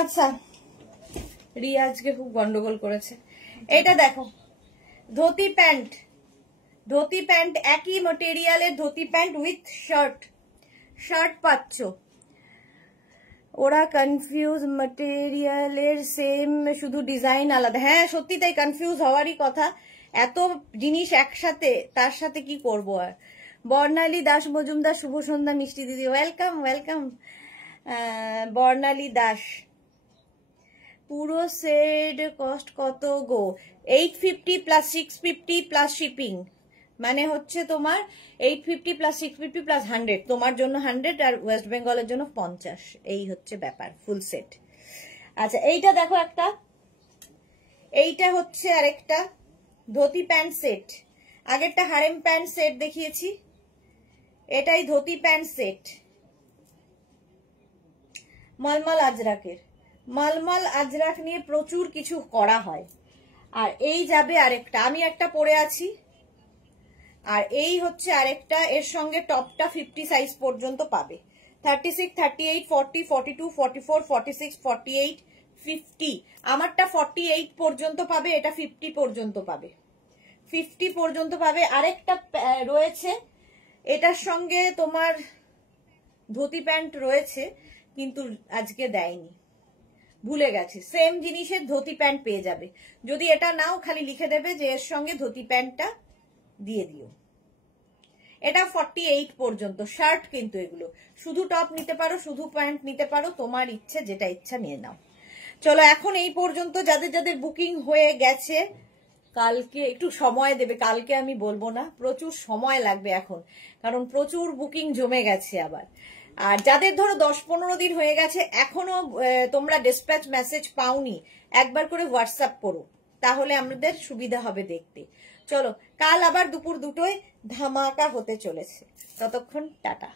আচ্ছা, রিয়া আজকে খুব গন্ডগোল করেছে। এটা দেখো, ধুতি প্যান্ট, ধুতি প্যান্ট একই ম্যাটেরিয়ালের dhoti pant with shirt, shirt পাচ্ছ। ওরা কনফিউজ, ম্যাটেরিয়ালের সেম, শুধু ডিজাইন আলাদা। হ্যাঁ সত্যি তাই, কনফিউজ হওয়ারই কথা, এত জিনিস একসাথে, তার সাথে কি করবো আর। বর্ণালী দাস মজুমদার, শুভ সন্ধ্যা মিষ্টি দিদি, ওয়েলকাম ওয়েলকাম। বর্ণালী দাস, পুরো সেট কস্ট কত গো? 850 প্লাস 650 প্লাস শিপিং, মানে হচ্ছে তোমার 850 প্লাস 650 প্লাস 100, তোমার জন্য 100 আর ওয়েস্ট বেঙ্গলের জন্য 50। এই হচ্ছে ব্যাপার, ফুল সেট। আচ্ছা এইটা দেখো একটা, এইটা হচ্ছে আরেকটা ধুতি প্যান্ট সেট। আগেরটা হারেম প্যান্ট সেট দেখিয়েছি, এটাই ধুতি প্যান্ট সেট, মালমাল আজরাকের। মালমাল আজরাক নিয়ে প্রচুর কিছু করা হয়। আর এই যাবে আরেকটা, আমি একটা পরে আছি, আর এই হচ্ছে আরেকটা। এর সঙ্গে টপটা 50 সাইজ পর্যন্ত পাবে। 36, 38, 40, 42, 44, 46, 48, 50। আমারটা 48 পর্যন্ত পাবে, এটা 50 পর্যন্ত পাবে, 50 পর্যন্ত পাবে। আরেকটা রয়েছে, এটার সঙ্গে তোমার ধুতি প্যান্ট রয়েছে, কিন্তু আজকে দেয়নি, ভুলে গেছে। সেম জিনিসের ধুতি প্যান্ট পেয়ে যাবে। যদি এটা নাও, খালি লিখে দেবে যে এর সঙ্গে ধুতি প্যান্টটা দিয়ে দিও। এটা 48 পর্যন্ত শার্ট, কিন্তু এগুলো শুধু টপ নিতে পারো, শুধু প্যান্ট নিতে পারো, তোমার ইচ্ছে, যেটা ইচ্ছা নিয়ে নাও। চলো এখন এই পর্যন্ত। যাদের যাদের বুকিং হয়ে গেছে, কালকে একটু সময় দেবে, কালকে আমি বলবো না, প্রচুর সময় লাগবে এখন, কারণ প্রচুর বুকিং জমে গেছে আবার। আর যাদের ধরো 10-15 দিন হয়ে গেছে, এখনো তোমরা ডিসপ্যাচ মেসেজ পাওনি, একবার করে হোয়াটসঅ্যাপ করো, তাহলে আমাদের সুবিধা হবে দেখতে। চলো, কাল আবার দুপুর 2টোয় ধামাকা হতে চলেছে। ততক্ষণ টাটা।